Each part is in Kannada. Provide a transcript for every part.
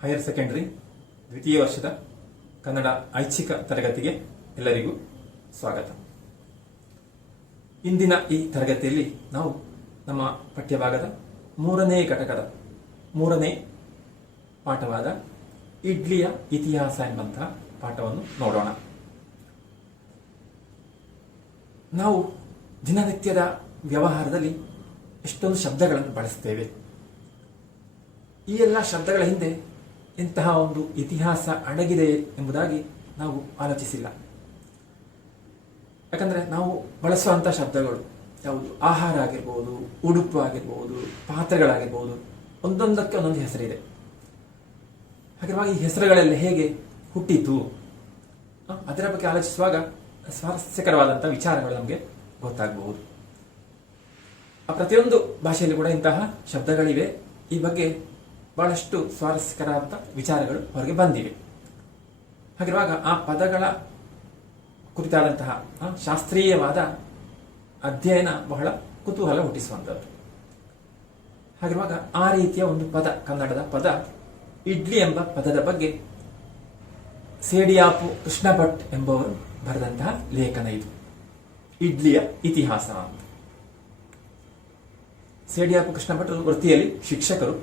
ಹೈಯರ್ ಸೆಕೆಂಡರಿ ದ್ವಿತೀಯ ವರ್ಷದ ಕನ್ನಡ ಐಚ್ಛಿಕ ತರಗತಿಗೆ ಎಲ್ಲರಿಗೂ ಸ್ವಾಗತ. ಇಂದಿನ ಈ ತರಗತಿಯಲ್ಲಿ ನಾವು ನಮ್ಮ ಪಠ್ಯಭಾಗದ 3ನೇ ಘಟಕದ 3ನೇ ಪಾಠವಾದ ಇಡ್ಲಿಯ ಇತಿಹಾಸ ಎಂಬಂತಹ ಪಾಠವನ್ನು ನೋಡೋಣ. ನಾವು ದಿನನಿತ್ಯದ ವ್ಯವಹಾರದಲ್ಲಿ ಎಷ್ಟೊಂದು ಶಬ್ದಗಳನ್ನು ಬಳಸ್ತೇವೆ. ಈ ಎಲ್ಲ ಶಬ್ದಗಳ ಹಿಂದೆ ಇಂತಹ ಒಂದು ಇತಿಹಾಸ ಅಡಗಿದೆ ಎಂಬುದಾಗಿ ನಾವು ಆಲೋಚಿಸಿಲ್ಲ. ಯಾಕಂದ್ರೆ ನಾವು ಬಳಸುವಂತಹ ಶಬ್ದಗಳು ಯಾವುದು, ಆಹಾರ ಆಗಿರ್ಬೋದು, ಉಡುಪು ಆಗಿರ್ಬೋದು, ಪಾತ್ರೆಗಳಾಗಿರ್ಬೋದು, ಒಂದೊಂದಕ್ಕೆ ಒಂದೊಂದು ಹೆಸರಿದೆ. ಹಾಗಿರುವಾಗ ಈ ಹೆಸರುಗಳೆಲ್ಲ ಹೇಗೆ ಹುಟ್ಟಿತು ಅದರ ಬಗ್ಗೆ ಆಲೋಚಿಸುವಾಗ ಸ್ವಾರಸ್ಯಕರವಾದಂತಹ ವಿಚಾರಗಳು ನಮಗೆ ಗೊತ್ತಾಗಬಹುದು. ಪ್ರತಿಯೊಂದು ಭಾಷೆಯಲ್ಲಿ ಕೂಡ ಇಂತಹ ಶಬ್ದಗಳಿವೆ. ಈ ಬಗ್ಗೆ ಬಹಳಷ್ಟು ಸ್ವಾರಸ್ಯಕರವಾದ ವಿಚಾರಗಳು ಹೊರಗೆ ಬಂದಿವೆ. ಹಾಗಿರುವಾಗ ಆ ಪದಗಳ ಕುರಿತಾದಂತಹ ಶಾಸ್ತ್ರೀಯವಾದ ಅಧ್ಯಯನ ಬಹಳ ಕುತೂಹಲ ಹುಟ್ಟಿಸುವಂಥದ್ದು. ಹಾಗಿರುವಾಗ ಆ ರೀತಿಯ ಒಂದು ಪದ, ಕನ್ನಡದ ಪದ ಇಡ್ಲಿ ಎಂಬ ಪದದ ಬಗ್ಗೆ ಸೇಡಿಯಾಪು ಕೃಷ್ಣ ಭಟ್ ಎಂಬುವರು ಬರೆದಂತಹ ಲೇಖನ ಇದು, ಇಡ್ಲಿಯ ಇತಿಹಾಸ ಅಂತ. ಸೇಡಿಯಾಪು ಕೃಷ್ಣ ಭಟ್ ವೃತ್ತಿಯಲ್ಲಿ ಶಿಕ್ಷಕರು.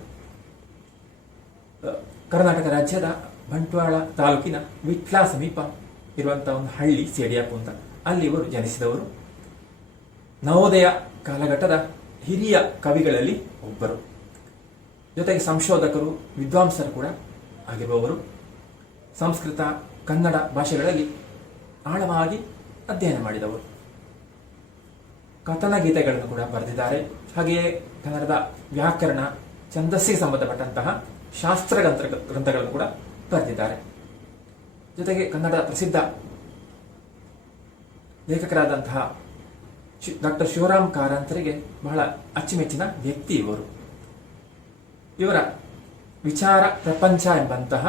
ಕರ್ನಾಟಕ ರಾಜ್ಯದ ಬಂಟ್ವಾಳ ತಾಲೂಕಿನ ವಿಟ್ಲ ಸಮೀಪ ಇರುವಂತಹ ಒಂದು ಹಳ್ಳಿ ಸೇಡಿಯಾಪು ಅಂತ, ಅಲ್ಲಿ ಇವರು ಜನಿಸಿದವರು. ನವೋದಯ ಕಾಲಘಟ್ಟದ ಹಿರಿಯ ಕವಿಗಳಲ್ಲಿ ಒಬ್ಬರು, ಜೊತೆಗೆ ಸಂಶೋಧಕರು, ವಿದ್ವಾಂಸರು ಕೂಡ ಆಗಿರುವವರು. ಸಂಸ್ಕೃತ, ಕನ್ನಡ ಭಾಷೆಗಳಲ್ಲಿ ಆಳವಾಗಿ ಅಧ್ಯಯನ ಮಾಡಿದವರು. ಕಥನ ಗೀತೆಗಳನ್ನು ಕೂಡ ಬರೆದಿದ್ದಾರೆ. ಹಾಗೆಯೇ ಕನ್ನಡದ ವ್ಯಾಕರಣ, ಛಂದಸ್ಸಿಗೆ ಸಂಬಂಧಪಟ್ಟಂತಹ ಶಾಸ್ತ್ರ ಗ್ರಂಥಗಳನ್ನು ಕೂಡ ಬರೆದಿದ್ದಾರೆ. ಜೊತೆಗೆ ಕನ್ನಡದ ಪ್ರಸಿದ್ಧ ಲೇಖಕರಾದಂತಹ ಡಾಕ್ಟರ್ ಶಿವರಾಮ್ ಕಾರಂತರಿಗೆ ಬಹಳ ಅಚ್ಚುಮೆಚ್ಚಿನ ವ್ಯಕ್ತಿ ಇವರು. ಇವರ ವಿಚಾರ ಪ್ರಪಂಚ ಎಂಬಂತಹ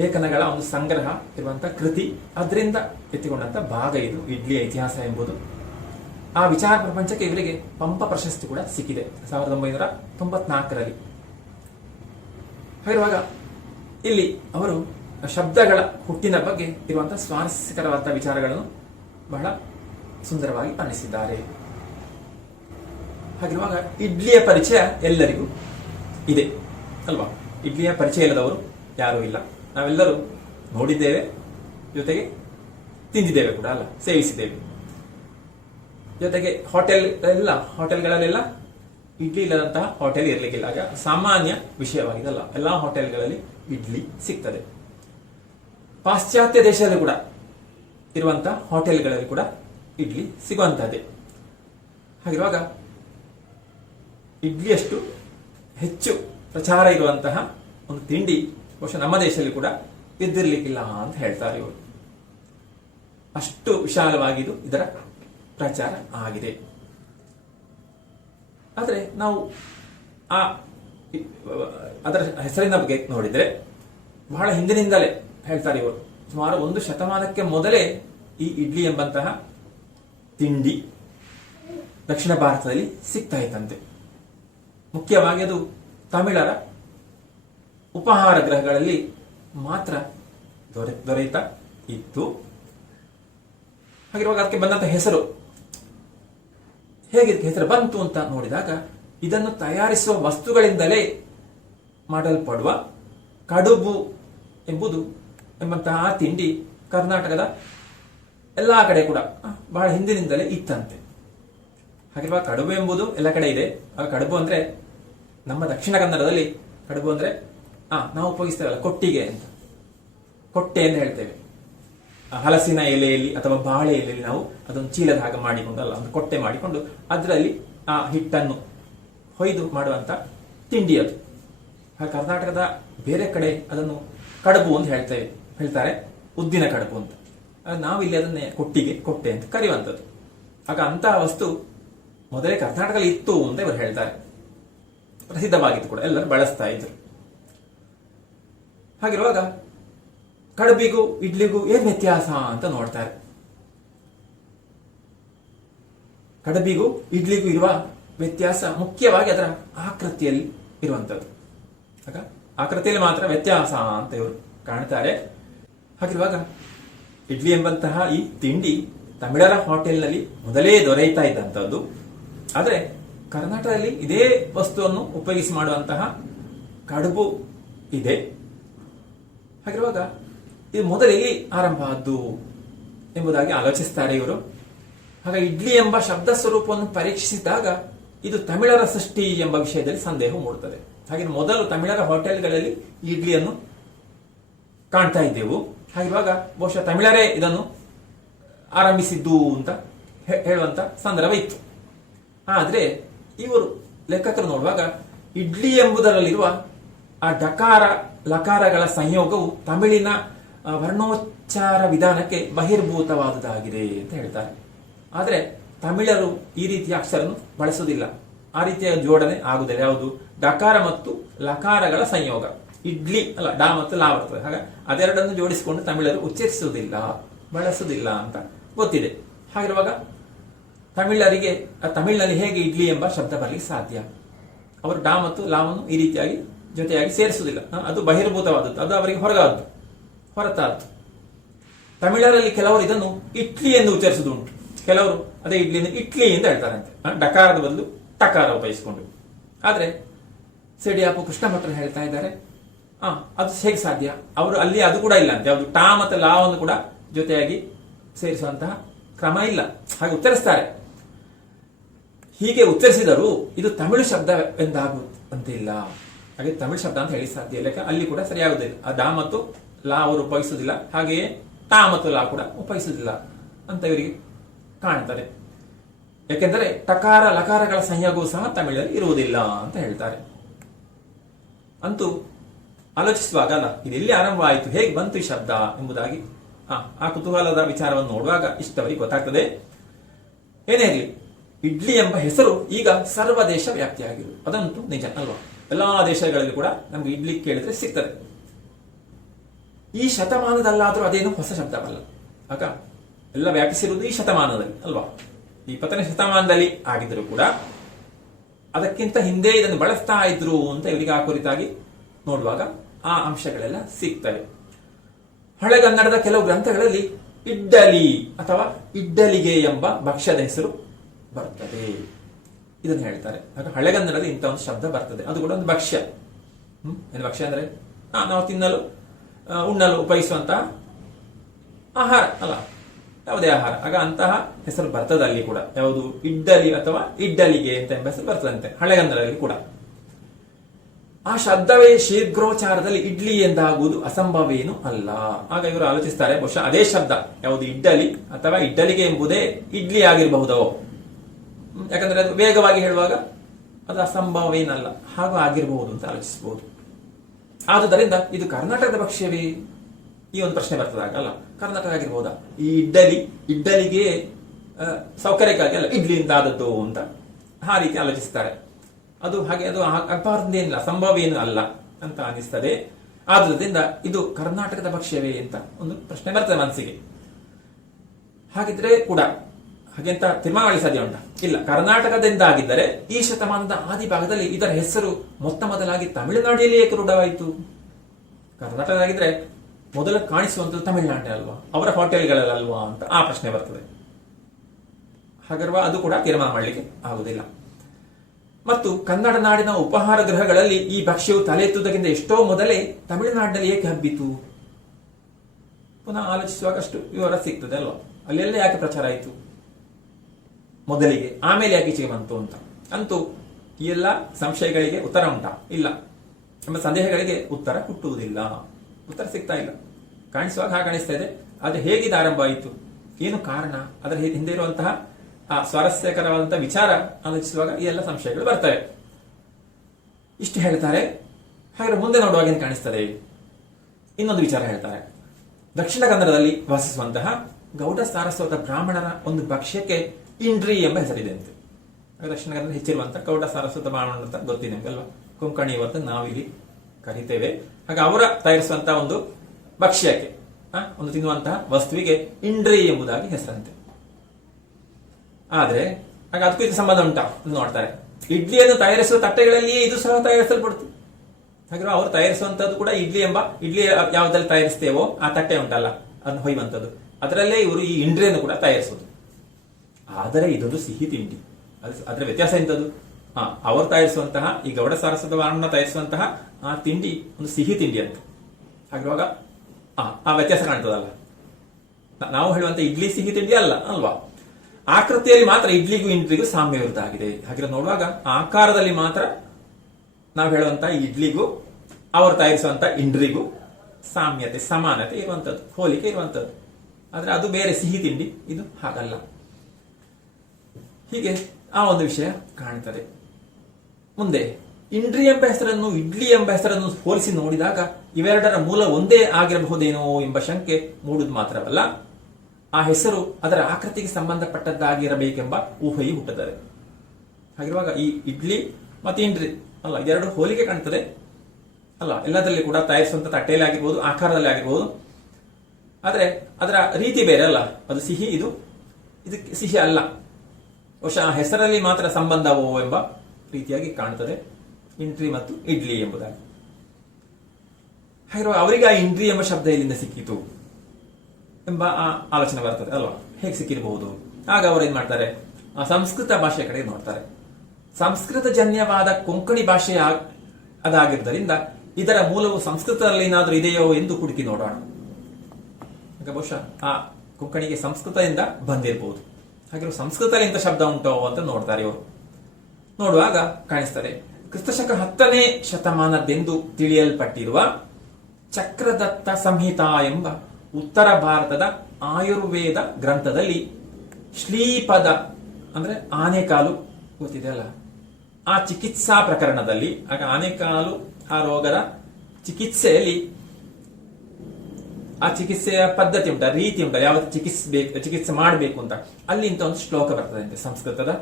ಲೇಖನಗಳ ಒಂದು ಸಂಗ್ರಹ ಇರುವಂತಹ ಕೃತಿ, ಅದರಿಂದ ಎತ್ತಿಕೊಂಡಂತಹ ಭಾಗ ಇದು ಇಡ್ಲಿಯ ಇತಿಹಾಸ ಎಂಬುದು. ಆ ವಿಚಾರ ಪ್ರಪಂಚಕ್ಕೆ ಇವರಿಗೆ ಪಂಪ ಪ್ರಶಸ್ತಿ ಕೂಡ ಸಿಕ್ಕಿದೆ 1994ರಲ್ಲಿ. ಹಾಗಿರುವಾಗ ಇಲ್ಲಿ ಅವರು ಶಬ್ದಗಳ ಹುಟ್ಟಿನ ಬಗ್ಗೆ ಇರುವಂತಹ ಸ್ವಾರಸ್ಯಕರವಾದ ವಿಚಾರಗಳನ್ನು ಬಹಳ ಸುಂದರವಾಗಿ ಬಣ್ಣಿಸಿದ್ದಾರೆ. ಹಾಗಿರುವಾಗ ಇಡ್ಲಿಯ ಪರಿಚಯ ಎಲ್ಲರಿಗೂ ಇದೆ ಅಲ್ವಾ? ಇಡ್ಲಿಯ ಪರಿಚಯ ಇಲ್ಲದವರು ಯಾರೂ ಇಲ್ಲ. ನಾವೆಲ್ಲರೂ ನೋಡಿದ್ದೇವೆ, ಜೊತೆಗೆ ತಿಂದಿದ್ದೇವೆ ಕೂಡ ಅಲ್ಲ, ಸೇವಿಸಿದ್ದೇವೆ. ಜೊತೆಗೆ ಹೋಟೆಲ್ಗಳಲ್ಲೆಲ್ಲ ಇಡ್ಲಿ ಇಲ್ಲದಂತಹ ಹೋಟೆಲ್ ಇರಲಿಕ್ಕಿಲ್ಲ. ಆಗ ಸಾಮಾನ್ಯ ವಿಷಯವಾಗಿದಲ್ಲ, ಎಲ್ಲಾ ಹೋಟೆಲ್ಗಳಲ್ಲಿ ಇಡ್ಲಿ ಸಿಗ್ತದೆ. ಪಾಶ್ಚಾತ್ಯ ದೇಶದಲ್ಲಿ ಕೂಡ ಇರುವಂತಹ ಹೋಟೆಲ್ಗಳಲ್ಲಿ ಕೂಡ ಇಡ್ಲಿ ಸಿಗುವಂತಹದ್ದೇ. ಹಾಗಿರುವಾಗ ಇಡ್ಲಿಯಷ್ಟು ಹೆಚ್ಚು ಪ್ರಚಾರ ಇರುವಂತಹ ಒಂದು ತಿಂಡಿ ಬಹುಶಃ ನಮ್ಮ ದೇಶದಲ್ಲಿ ಕೂಡ ಇದ್ದಿರ್ಲಿಕ್ಕಿಲ್ಲ ಅಂತ ಹೇಳ್ತಾರೆ ಇವರು. ಅಷ್ಟು ವಿಶಾಲವಾಗಿದ್ದು ಇದರ ಪ್ರಚಾರ ಆಗಿದೆ. ಆದರೆ ನಾವು ಅದರ ಹೆಸರಿನ ಬಗ್ಗೆ ನೋಡಿದ್ರೆ ಬಹಳ ಹಿಂದಿನಿಂದಲೇ ಹೇಳ್ತಾರೆ ಇವರು. ಸುಮಾರು 1 ಶತಮಾನಕ್ಕೆ ಮೊದಲೇ ಈ ಇಡ್ಲಿ ಎಂಬಂತಹ ತಿಂಡಿ ದಕ್ಷಿಣ ಭಾರತದಲ್ಲಿ ಸಿಗ್ತಾ ಇತ್ತಂತೆ. ಮುಖ್ಯವಾಗಿ ಅದು ತಮಿಳರ ಉಪಹಾರ ಗೃಹಗಳಲ್ಲಿ ಮಾತ್ರ ದೊರೆಯುತ್ತಾ ಇತ್ತು. ಹಾಗಿರುವಾಗ ಅದಕ್ಕೆ ಬಂದಂತಹ ಹೆಸರು ಹೇಗೆ ಹೆಸರು ಬಂತು ಅಂತ ನೋಡಿದಾಗ ಇದನ್ನು ತಯಾರಿಸುವ ವಸ್ತುಗಳಿಂದಲೇ ಮಾಡಲ್ಪಡುವ ಕಡುಬು ಎಂಬಂತಹ ತಿಂಡಿ ಕರ್ನಾಟಕದ ಎಲ್ಲಾ ಕಡೆ ಕೂಡ ಬಹಳ ಹಿಂದಿನಿಂದಲೇ ಇತ್ತಂತೆ. ಹಾಗಿರುವ ಕಡುಬು ಎಂಬುದು ಎಲ್ಲ ಕಡೆ ಇದೆ. ಕಡುಬು ಅಂದ್ರೆ ನಮ್ಮ ದಕ್ಷಿಣ ಕನ್ನಡದಲ್ಲಿ ಕಡುಬು ಅಂದ್ರೆ ನಾವು ಉಪಯೋಗಿಸ್ತೇವಲ್ಲ ಕೊಟ್ಟಿಗೆ ಅಂತ, ಕೊಟ್ಟೆ ಅಂತ ಹೇಳ್ತೇವೆ. ಹಲಸಿನ ಎಲೆಯಲ್ಲಿ ಅಥವಾ ಬಾಳೆ ಎಲೆಯಲ್ಲಿ ನಾವು ಅದನ್ನು ಚೀಲದ ಹಾಗೆ ಮಾಡಿಕೊಂಡು ಒಂದು ಕೊಟ್ಟೆ ಮಾಡಿಕೊಂಡು ಅದರಲ್ಲಿ ಆ ಹಿಟ್ಟನ್ನು ಹೊಯ್ದು ಮಾಡುವಂತ ತಿಂಡಿ ಅದು. ಕರ್ನಾಟಕದ ಬೇರೆ ಕಡೆ ಅದನ್ನು ಕಡುಬು ಅಂತ ಹೇಳ್ತಾರೆ, ಉದ್ದಿನ ಕಡುಬು ಅಂತ. ನಾವು ಇಲ್ಲಿ ಅದನ್ನೇ ಕೊಟ್ಟೆ ಅಂತ ಕರೆಯುವಂಥದ್ದು. ಆಗ ಅಂತಹ ವಸ್ತು ಮೊದಲೇ ಕರ್ನಾಟಕದಲ್ಲಿ ಇತ್ತು ಅಂತ ಇವರು ಹೇಳ್ತಾರೆ. ಪ್ರಸಿದ್ಧವಾಗಿತ್ತು ಕೂಡ, ಎಲ್ಲರೂ ಬಳಸ್ತಾ ಇದ್ರು. ಹಾಗಿರುವಾಗ ಕಡುಬಿಗೂ ಇಡ್ಲಿಗೂ ಏನ್ ವ್ಯತ್ಯಾಸ ಅಂತ ನೋಡ್ತಾರೆ. ಕಡುಬಿಗೂ ಇಡ್ಲಿಗೂ ಇರುವ ವ್ಯತ್ಯಾಸ ಮುಖ್ಯವಾಗಿ ಅದರ ಆಕೃತಿಯಲ್ಲಿ ಇರುವಂತದ್ದು. ಆಗ ಆಕೃತಿಯಲ್ಲಿ ಮಾತ್ರ ವ್ಯತ್ಯಾಸ ಅಂತ ಇವರು ಕಾಣ್ತಾರೆ. ಹಾಗಿರುವಾಗ ಇಡ್ಲಿ ಎಂಬಂತಹ ಈ ತಿಂಡಿ ತಮಿಳರ ಹೋಟೆಲ್ನಲ್ಲಿ ಮೊದಲೇ ದೊರೆಯುತ್ತಾ ಇದ್ದಂಥದ್ದು. ಆದರೆ ಕರ್ನಾಟಕದಲ್ಲಿ ಇದೇ ವಸ್ತುವನ್ನು ಉಪಯೋಗಿಸಿ ಮಾಡುವಂತಹ ಕಡುಬು ಇದೆ. ಹಾಗಿರುವಾಗ ಇದು ಮೊದಲೆಲ್ಲಿ ಆರಂಭ ಆದ್ದು ಎಂಬುದಾಗಿ ಆಲೋಚಿಸ್ತಾರೆ ಇವರು. ಹಾಗೆ ಇಡ್ಲಿ ಎಂಬ ಶಬ್ದ ಸ್ವರೂಪವನ್ನು ಪರೀಕ್ಷಿಸಿದಾಗ ಇದು ತಮಿಳರ ಸೃಷ್ಟಿ ಎಂಬ ವಿಷಯದಲ್ಲಿ ಸಂದೇಹ ಮೂಡುತ್ತದೆ. ಹಾಗೆ ಮೊದಲು ತಮಿಳರ ಹೋಟೆಲ್ಗಳಲ್ಲಿ ಇಡ್ಲಿಯನ್ನು ಕಾಣ್ತಾ ಇದ್ದೆವು. ಹಾಗಿರುವಾಗ ಬಹುಶಃ ತಮಿಳರೇ ಇದನ್ನು ಆರಂಭಿಸಿದ್ದು ಅಂತ ಹೇಳುವಂತ ಸಂದರ್ಭ ಇತ್ತು. ಆದ್ರೆ ಇವರು ಲೆಕ್ಕಕರು ನೋಡುವಾಗ ಇಡ್ಲಿ ಎಂಬುದರಲ್ಲಿರುವ ಆ ಡಕಾರ ಲಕಾರಗಳ ಸಂಯೋಗವು ತಮಿಳಿನ ವರ್ಣೋಚ್ಚಾರ ವಿಧಾನಕ್ಕೆ ಬಹಿರ್ಭೂತವಾದುದಾಗಿದೆ ಅಂತ ಹೇಳ್ತಾರೆ. ಆದ್ರೆ ತಮಿಳರು ಈ ರೀತಿಯ ಅಕ್ಷರನ್ನು ಬಳಸುವುದಿಲ್ಲ. ಆ ರೀತಿಯ ಜೋಡಣೆ ಆಗುವುದಿಲ್ಲ. ಯಾವುದು? ಡಕಾರ ಮತ್ತು ಲಕಾರಗಳ ಸಂಯೋಗ. ಇಡ್ಲಿ ಅಲ್ಲ, ಡಾ ಮತ್ತು ಲಾ ಬರ್ತದೆ. ಹಾಗೆ ಅದೆರಡನ್ನು ಜೋಡಿಸಿಕೊಂಡು ತಮಿಳರು ಉಚ್ಚರಿಸುವುದಿಲ್ಲ, ಬಳಸುವುದಿಲ್ಲ ಅಂತ ಗೊತ್ತಿದೆ. ಹಾಗಿರುವಾಗ ತಮಿಳರಿಗೆ ತಮಿಳಿನಲ್ಲಿ ಹೇಗೆ ಇಡ್ಲಿ ಎಂಬ ಶಬ್ದ ಬರಲಿಕ್ಕೆ ಸಾಧ್ಯ? ಅವರು ಡಾ ಮತ್ತು ಲಾವನ್ನು ಈ ರೀತಿಯಾಗಿ ಜೊತೆಯಾಗಿ ಸೇರಿಸುವುದಿಲ್ಲ. ಅದು ಬಹಿರ್ಭೂತವಾದದ್ದು, ಅದು ಅವರಿಗೆ ಹೊರತಾದ್ದು. ತಮಿಳರಲ್ಲಿ ಕೆಲವರು ಇದನ್ನು ಇಡ್ಲಿ ಎಂದು ಉಚ್ಚರಿಸುವುದುಂಟು. ಕೆಲವರು ಅದೇ ಇಡ್ಲಿಯನ್ನು ಇಡ್ಲಿ ಎಂದು ಹೇಳ್ತಾರಂತೆ, ಡಕಾರದ ಬದಲು ಟಕಾರ ಉಪಯೋಗಿಸಿಕೊಂಡು. ಆದ್ರೆ ಸೆಡಿಯಾಪು ಕೃಷ್ಣ ಭಟ್ರು ಹೇಳ್ತಾ ಇದ್ದಾರೆ, ಅದು ಹೇಗೆ ಸಾಧ್ಯ? ಅವರು ಅಲ್ಲಿ ಅದು ಕೂಡ ಇಲ್ಲ ಅಂತ, ಯಾವುದು ಟಾ ಮತ್ತು ಲಾವನ್ನು ಕೂಡ ಜೊತೆಯಾಗಿ ಸೇರಿಸುವಂತಹ ಕ್ರಮ ಇಲ್ಲ. ಹಾಗೆ ಉತ್ತರಿಸ್ತಾರೆ. ಹೀಗೆ ಉತ್ತರಿಸಿದರೂ ಇದು ತಮಿಳು ಶಬ್ದ ಎಂದಾಗುವಂತಿಲ್ಲ. ಹಾಗೆ ತಮಿಳು ಶಬ್ದ ಅಂತ ಹೇಳಿ ಸಾಧ್ಯ ಇಲ್ಲ. ಅಲ್ಲಿ ಕೂಡ ಸರಿಯಾಗುವುದಿಲ್ಲ. ಆ ಡಾ ಮತ್ತು ಲಾ ಅವರು ಉಪಯೋಗಿಸುವುದಿಲ್ಲ, ಹಾಗೆಯೇ ಟಾ ಮತ್ತು ಲಾ ಕೂಡ ಉಪಯೋಗಿಸುವುದಿಲ್ಲ ಅಂತ ಇವರಿಗೆ ಕಾಣ್ತಾರೆ. ಯಾಕೆಂದರೆ ಟಕಾರ ಲಕಾರಗಳ ಸಂಯೋಗವು ಸಹ ತಮಿಳಲ್ಲಿ ಇರುವುದಿಲ್ಲ ಅಂತ ಹೇಳ್ತಾರೆ. ಅಂತೂ ಆಲೋಚಿಸುವಾಗ ಇದೆಲ್ಲಿ ಆರಂಭ ಆಯಿತು, ಹೇಗೆ ಬಂತು ಈ ಶಬ್ದ ಎಂಬುದಾಗಿ ಆ ಕುತೂಹಲದ ವಿಚಾರವನ್ನು ನೋಡುವಾಗ ಇಷ್ಟವರಿಗೆ ಗೊತ್ತಾಗ್ತದೆ. ಏನೇ ಇರಲಿ, ಇಡ್ಲಿ ಎಂಬ ಹೆಸರು ಈಗ ಸರ್ವ ದೇಶ ವ್ಯಾಪ್ತಿಯಾಗಿರುವುದು ಅದಂತೂ ನಿಜ ಅಲ್ವಾ? ಎಲ್ಲಾ ದೇಶಗಳಲ್ಲಿ ಕೂಡ ನಮ್ಗೆ ಇಡ್ಲಿ ಕೇಳಿದ್ರೆ ಸಿಗ್ತದೆ. ಈ ಶತಮಾನದಲ್ಲಾದ್ರೂ ಅದೇನು ಹೊಸ ಶಬ್ದವಲ್ಲ. ಆಗ ಎಲ್ಲ ವ್ಯಾಪಿಸಿರುವುದು ಈ ಶತಮಾನದಲ್ಲಿ ಅಲ್ವಾ? ಈ 20ನೇ ಶತಮಾನದಲ್ಲಿ ಆಗಿದ್ರು ಕೂಡ ಅದಕ್ಕಿಂತ ಹಿಂದೆ ಇದನ್ನು ಬಳಸ್ತಾ ಇದ್ರು ಅಂತ ಇವರಿಗೆ ಆ ಕುರಿತಾಗಿ ನೋಡುವಾಗ ಆ ಅಂಶಗಳೆಲ್ಲ ಸಿಗ್ತವೆ. ಹಳೆಗನ್ನಡದ ಕೆಲವು ಗ್ರಂಥಗಳಲ್ಲಿ ಇಡ್ಡಲಿ ಅಥವಾ ಇಡ್ಡಲಿಗೆ ಎಂಬ ಭಕ್ಷ್ಯದ ಹೆಸರು ಬರ್ತದೆ. ಇದನ್ನು ಹೇಳ್ತಾರೆ. ಆಗ ಹಳೆಗನ್ನಡದಲ್ಲಿ ಇಂಥ ಒಂದು ಶಬ್ದ ಬರ್ತದೆ. ಅದು ಕೂಡ ಒಂದು ಭಕ್ಷ್ಯ. ಏನು ಭಕ್ಷ್ಯ ಅಂದ್ರೆ ನಾವು ತಿನ್ನಲು ಉಣ್ಣಲು ಉಪಯೋಗಿಸುವಂತಹ ಆಹಾರ ಅಲ್ಲ, ಯಾವುದೇ ಆಹಾರ. ಆಗ ಅಂತಹ ಹೆಸರು ಬರ್ತದೆ ಅಲ್ಲಿ ಕೂಡ. ಯಾವುದು? ಇಡ್ಡಲಿ ಅಥವಾ ಇಡ್ಡಲಿಗೆ ಅಂತ ಎಂಬ ಹೆಸರು ಬರ್ತದಂತೆ ಹಳೆಗನ್ನಡದಲ್ಲಿ ಕೂಡ. ಆ ಶಬ್ದವೇ ಶೀಘ್ರೋಚಾರದಲ್ಲಿ ಇಡ್ಲಿ ಎಂದಾಗುವುದು ಅಸಂಭವೇನು ಅಲ್ಲ. ಆಗ ಇವರು ಆಲೋಚಿಸ್ತಾರೆ, ಬಹುಶಃ ಅದೇ ಶಬ್ದ ಯಾವುದು ಇಡ್ಡಲಿ ಅಥವಾ ಇಡ್ಡಲಿಗೆ ಎಂಬುದೇ ಇಡ್ಲಿ ಆಗಿರಬಹುದೋ. ಯಾಕಂದ್ರೆ ಅದು ವೇಗವಾಗಿ ಹೇಳುವಾಗ ಅದು ಅಸಂಭವೇನಲ್ಲ, ಹಾಗೂ ಆಗಿರಬಹುದು ಅಂತ ಆಲೋಚಿಸಬಹುದು. ಆದುದರಿಂದ ಇದು ಕರ್ನಾಟಕದ ಭಕ್ಷ್ಯವೇ? ಈ ಒಂದು ಪ್ರಶ್ನೆ ಬರ್ತದಾಗ ಅಲ್ಲ, ಕರ್ನಾಟಕ ಆಗಿರ್ಬೋದಾ? ಈ ಇಡ್ಡಲಿಗೆ ಸೌಕರ್ಯಕ್ಕಾಗಿ ಅಲ್ಲ ಇಡ್ಲಿಯಿಂದ ಆದದ್ದು ಅಂತ ಆ ರೀತಿ ಆಲೋಚಿಸ್ತಾರೆ. ಅದು ಹಾಗೆ ಅದು ಅಪಾರದೇನಿಲ್ಲ, ಸಂಭವ ಏನು ಅಲ್ಲ ಅಂತ ಅನಿಸ್ತದೆ. ಆದ್ರಿಂದ ಇದು ಕರ್ನಾಟಕದ ಭಕ್ಷ್ಯವೇ ಅಂತ ಒಂದು ಪ್ರಶ್ನೆ ಬರ್ತದೆ ಮನಸ್ಸಿಗೆ. ಹಾಗಿದ್ರೆ ಕೂಡ ಹಾಗೆಂತ ತೀರ್ಮಾನ ಮಾಡಿ ಸಾಧ್ಯ ಉಂಟಾ? ಇಲ್ಲ. ಕರ್ನಾಟಕದಿಂದಾಗಿದ್ದರೆ ಈ ಶತಮಾನದ ಆದಿ ಭಾಗದಲ್ಲಿ ಇದರ ಹೆಸರು ಮೊತ್ತ ಮೊದಲಾಗಿ ತಮಿಳುನಾಡಿಯಲ್ಲಿಯೇ ರೂಢವಾಯಿತು. ಕರ್ನಾಟಕದಾಗಿದ್ರೆ ಮೊದಲು ಕಾಣಿಸುವಂಥದ್ದು ತಮಿಳುನಾಡಿನ ಅಲ್ವಾ, ಅವರ ಹೋಟೆಲ್ಗಳಲ್ವಾ ಅಂತ ಆ ಪ್ರಶ್ನೆ ಬರ್ತದೆ. ಹಾಗಿರುವ ಅದು ಕೂಡ ತೀರ್ಮಾನ ಮಾಡಲಿಕ್ಕೆ ಆಗುದಿಲ್ಲ. ಮತ್ತು ಕನ್ನಡ ನಾಡಿನ ಉಪಹಾರ ಗೃಹಗಳಲ್ಲಿ ಈ ಭಕ್ಷ್ಯವು ತಲೆ ಎತ್ತುವುದಕ್ಕಿಂತ ಎಷ್ಟೋ ಮೊದಲೇ ತಮಿಳುನಾಡಿನಲ್ಲಿ ಏಕೆ ಹಬ್ಬಿತು? ಪುನಃ ಆಲೋಚಿಸುವಾಗಷ್ಟು ವಿವರ ಸಿಗ್ತದೆ ಅಲ್ವಾ? ಅಲ್ಲೆಲ್ಲ ಯಾಕೆ ಪ್ರಚಾರ ಆಯಿತು ಮೊದಲಿಗೆ, ಆಮೇಲೆ ಯಾಕೆ ಈಚೆಗೆ ಬಂತು ಅಂತ. ಅಂತೂ ಈ ಎಲ್ಲ ಸಂಶಯಗಳಿಗೆ ಉತ್ತರ ಉಂಟಾ? ಇಲ್ಲ ಎಂಬ ಸಂದೇಹಗಳಿಗೆ ಉತ್ತರ ಹುಟ್ಟುವುದಿಲ್ಲ, ಉತ್ತರ ಸಿಗ್ತಾ ಇಲ್ಲ. ಕಾಣಿಸುವಾಗ ಹಾಗೆ ಕಾಣಿಸ್ತಾ ಇದೆ. ಅದು ಹೇಗಿದೆ ಆರಂಭ ಆಯಿತು, ಏನು ಕಾರಣ, ಅದರ ಹಿಂದೆ ಇರುವಂತಹ ಆ ಸ್ವಾರಸ್ಯಕರವಾದಂತಹ ವಿಚಾರ ಆಲೋಚಿಸುವಾಗ ಈ ಎಲ್ಲ ಸಂಶಯಗಳು ಬರ್ತವೆ. ಇಷ್ಟು ಹೇಳ್ತಾರೆ. ಹಾಗೆ ಮುಂದೆ ನೋಡುವಾಗ ಏನು ಕಾಣಿಸ್ತದೆ? ಇನ್ನೊಂದು ವಿಚಾರ ಹೇಳ್ತಾರೆ. ದಕ್ಷಿಣ ಕನ್ನಡದಲ್ಲಿ ವಾಸಿಸುವಂತಹ ಗೌಡ ಸಾರಸ್ವತ ಬ್ರಾಹ್ಮಣರ ಒಂದು ಭಕ್ಷ್ಯಕ್ಕೆ ಇಂಡ್ರಿ ಎಂಬ ಹೆಸರಿದೆ ಅಂತೆ. ದಕ್ಷಿಣ ಕನ್ನಡ ಹೆಚ್ಚಿರುವಂತಹ ಗೌಡ ಸಾರಸ್ವತ ಬ್ರಾಹ್ಮಣ ಅಂತ ಗೊತ್ತಿದೆ ನಿಮ್ಗೆ ಅಲ್ವಾ? ಕೊಂಕಣಿ ಇವತ್ತು ನಾವಿಲ್ಲಿ ಕರಿತೇವೆ. ಹಾಗೆ ಅವರ ತಯಾರಿಸುವಂತಹ ಒಂದು ಭಕ್ಷ್ಯಕ್ಕೆ, ಒಂದು ತಿನ್ನುವಂತಹ ವಸ್ತುವಿಗೆ ಇಂಡ್ರಿ ಎಂಬುದಾಗಿ ಹೆಸರಂತೆ. ಆದ್ರೆ ಹಾಗೆ ಅದಕ್ಕೂ ಇದು ಸಂಬಂಧ ಉಂಟಾ ನೋಡ್ತಾರೆ. ಇಡ್ಲಿಯನ್ನು ತಯಾರಿಸುವ ತಟ್ಟೆಗಳಲ್ಲಿಯೇ ಇದು ಸಹ ತಯಾರಿಸಲ್ಪಡ್ತು. ಹಾಗೆ ಅವರು ತಯಾರಿಸುವಂತದ್ದು ಕೂಡ ಇಡ್ಲಿ ಯಾವುದ್ರಲ್ಲಿ ತಯಾರಿಸ್ತೇವೋ ಆ ತಟ್ಟೆ ಉಂಟಲ್ಲ, ಅದನ್ನು ಹೊಯ್ಯುವಂಥದ್ದು, ಅದರಲ್ಲೇ ಇವರು ಈ ಇಂಡ್ರಿಯನ್ನು ಕೂಡ ತಯಾರಿಸೋದು. ಆದರೆ ಇದೊಂದು ಸಿಹಿ ತಿಂಡಿ. ಅದರ ವ್ಯತ್ಯಾಸ ಎಂತದ್ದು? ಅವರು ತಯಾರಿಸುವಂತಹ ಈ ಗೌಡ ಸಾರಸ್ವತ ಬ್ರಾಹ್ಮಣ ತಯಾರಿಸುವಂತಹ ಆ ತಿಂಡಿ ಒಂದು ಸಿಹಿ ತಿಂಡಿ ಅಂತ. ಹಾಗಿರುವಾಗ ಆ ವ್ಯತ್ಯಾಸ ಕಾಣ್ತದಲ್ಲ. ನಾವು ಹೇಳುವಂತ ಇಡ್ಲಿ ಸಿಹಿ ತಿಂಡಿ ಅಲ್ಲ ಅಲ್ವಾ? ಆಕೃತಿಯಲ್ಲಿ ಮಾತ್ರ ಇಡ್ಲಿಗೂ ಇಂಡ್ರಿಗೂ ಸಾಮ್ಯವಿರುತ್ತಾಗಿದೆ. ಹಾಗೆ ನೋಡುವಾಗ ಆಕಾರದಲ್ಲಿ ಮಾತ್ರ ನಾವು ಹೇಳುವಂತ ಇಡ್ಲಿಗೂ ಅವರು ತಯಾರಿಸುವಂತ ಇಂಡ್ರಿಗೂ ಸಾಮ್ಯತೆ, ಸಮಾನತೆ ಇರುವಂತದ್ದು, ಹೋಲಿಕೆ ಇರುವಂತದ್ದು. ಆದ್ರೆ ಅದು ಬೇರೆ ಸಿಹಿ ತಿಂಡಿ, ಇದು ಹಾಗಲ್ಲ. ಹೀಗೆ ಆ ಒಂದು ವಿಷಯ ಕಾಣ್ತದೆ. ಮುಂದೆ ಇಂಡ್ರಿ ಎಂಬ ಹೆಸರನ್ನು ಇಡ್ಲಿ ಎಂಬ ಹೆಸರನ್ನು ಹೋಲಿಸಿ ನೋಡಿದಾಗ ಇವೆರಡರ ಮೂಲ ಒಂದೇ ಆಗಿರಬಹುದೇನೋ ಎಂಬ ಶಂಕೆ ಮೂಡುವುದು ಮಾತ್ರವಲ್ಲ, ಆ ಹೆಸರು ಅದರ ಆಕೃತಿಗೆ ಸಂಬಂಧಪಟ್ಟದ್ದಾಗಿರಬೇಕೆಂಬ ಊಹೆಯು ಹುಟ್ಟುತ್ತದೆ. ಹಾಗಿರುವಾಗ ಈ ಇಡ್ಲಿ ಮತ್ತು ಇಂಡ್ರಿ ಅಲ್ಲ, ಇದೆರಡು ಹೋಲಿಕೆ ಕಾಣ್ತದೆ ಅಲ್ಲ. ಎಲ್ಲದರಲ್ಲಿ ಕೂಡ ತಯಾರಿಸುವಂತ ತಟ್ಟೆಯಲ್ಲಿ ಆಗಿರ್ಬೋದು, ಆಕಾರದಲ್ಲಿ ಆಗಿರ್ಬೋದು. ಆದ್ರೆ ಅದರ ರೀತಿ ಬೇರೆ ಅಲ್ಲ. ಅದು ಸಿಹಿ, ಇದಕ್ಕೆ ಸಿಹಿ ಅಲ್ಲ. ಬಹುಶಃ ಹೆಸರಲ್ಲಿ ಮಾತ್ರ ಸಂಬಂಧವೋ ಎಂಬ ರೀತಿಯಾಗಿ ಕಾಣುತ್ತದೆ ಇಂಡ್ರಿ ಮತ್ತು ಇಡ್ಲಿ ಎಂಬುದಾಗಿ. ಹಾಗಿರುವ ಅವರಿಗೆ ಆ ಇಂಡ್ರಿ ಎಂಬ ಶಬ್ದ ಎಲ್ಲಿಂದ ಸಿಕ್ಕಿತು ಎಂಬ ಆ ಆಲೋಚನೆ ಬರ್ತದೆ ಅಲ್ವಾ? ಹೇಗೆ ಸಿಕ್ಕಿರಬಹುದು? ಆಗ ಅವರು ಏನ್ ಮಾಡ್ತಾರೆ, ಆ ಸಂಸ್ಕೃತ ಭಾಷೆಯ ಕಡೆ ನೋಡ್ತಾರೆ. ಸಂಸ್ಕೃತ ಜನ್ಯವಾದ ಕೊಂಕಣಿ ಭಾಷೆಯ ಅದಾಗಿದ್ದರಿಂದ ಇದರ ಮೂಲವು ಸಂಸ್ಕೃತದಲ್ಲಿ ಏನಾದರೂ ಇದೆಯೋ ಎಂದು ಹುಡುಕಿ ನೋಡೋಣ. ಆಗ ಬಹುಶಃ ಆ ಕೊಂಕಣಿಗೆ ಸಂಸ್ಕೃತದಿಂದ ಬಂದಿರಬಹುದು. ಹಾಗೆ ಸಂಸ್ಕೃತದಲ್ಲಿ ಇಂಥ ಶಬ್ದ ಉಂಟೋ ಅಂತ ನೋಡ್ತಾರೆ ಇವರು. ನೋಡುವಾಗ ಕಾಣಿಸ್ತದೆ, ಕ್ರಿಸ್ತಶಕ 10ನೇ ಶತಮಾನದೆಂದು ತಿಳಿಯಲ್ಪಟ್ಟಿರುವ ಚಕ್ರದತ್ತ ಸಂಹಿತಾ ಎಂಬ ಉತ್ತರ ಭಾರತದ ಆಯುರ್ವೇದ ಗ್ರಂಥದಲ್ಲಿ ಶ್ಲೀಪದ ಅಂದ್ರೆ ಆನೆಕಾಲು ಗೊತ್ತಿದೆ ಅಲ್ಲ, ಆ ಚಿಕಿತ್ಸಾ ಪ್ರಕರಣದಲ್ಲಿ, ಆಗ ಆನೆಕಾಲು ಆ ರೋಗದ ಚಿಕಿತ್ಸೆಯಲ್ಲಿ ಆ ಚಿಕಿತ್ಸೆಯ ಪದ್ಧತಿ ಉಂಟ, ರೀತಿ ಉಂಟ, ಯಾವ ಚಿಕಿತ್ಸೆ ಮಾಡಬೇಕು ಅಂತ ಅಲ್ಲಿ ಇಂಥ ಒಂದು ಶ್ಲೋಕ ಬರ್ತದೆ ಸಂಸ್ಕೃತದ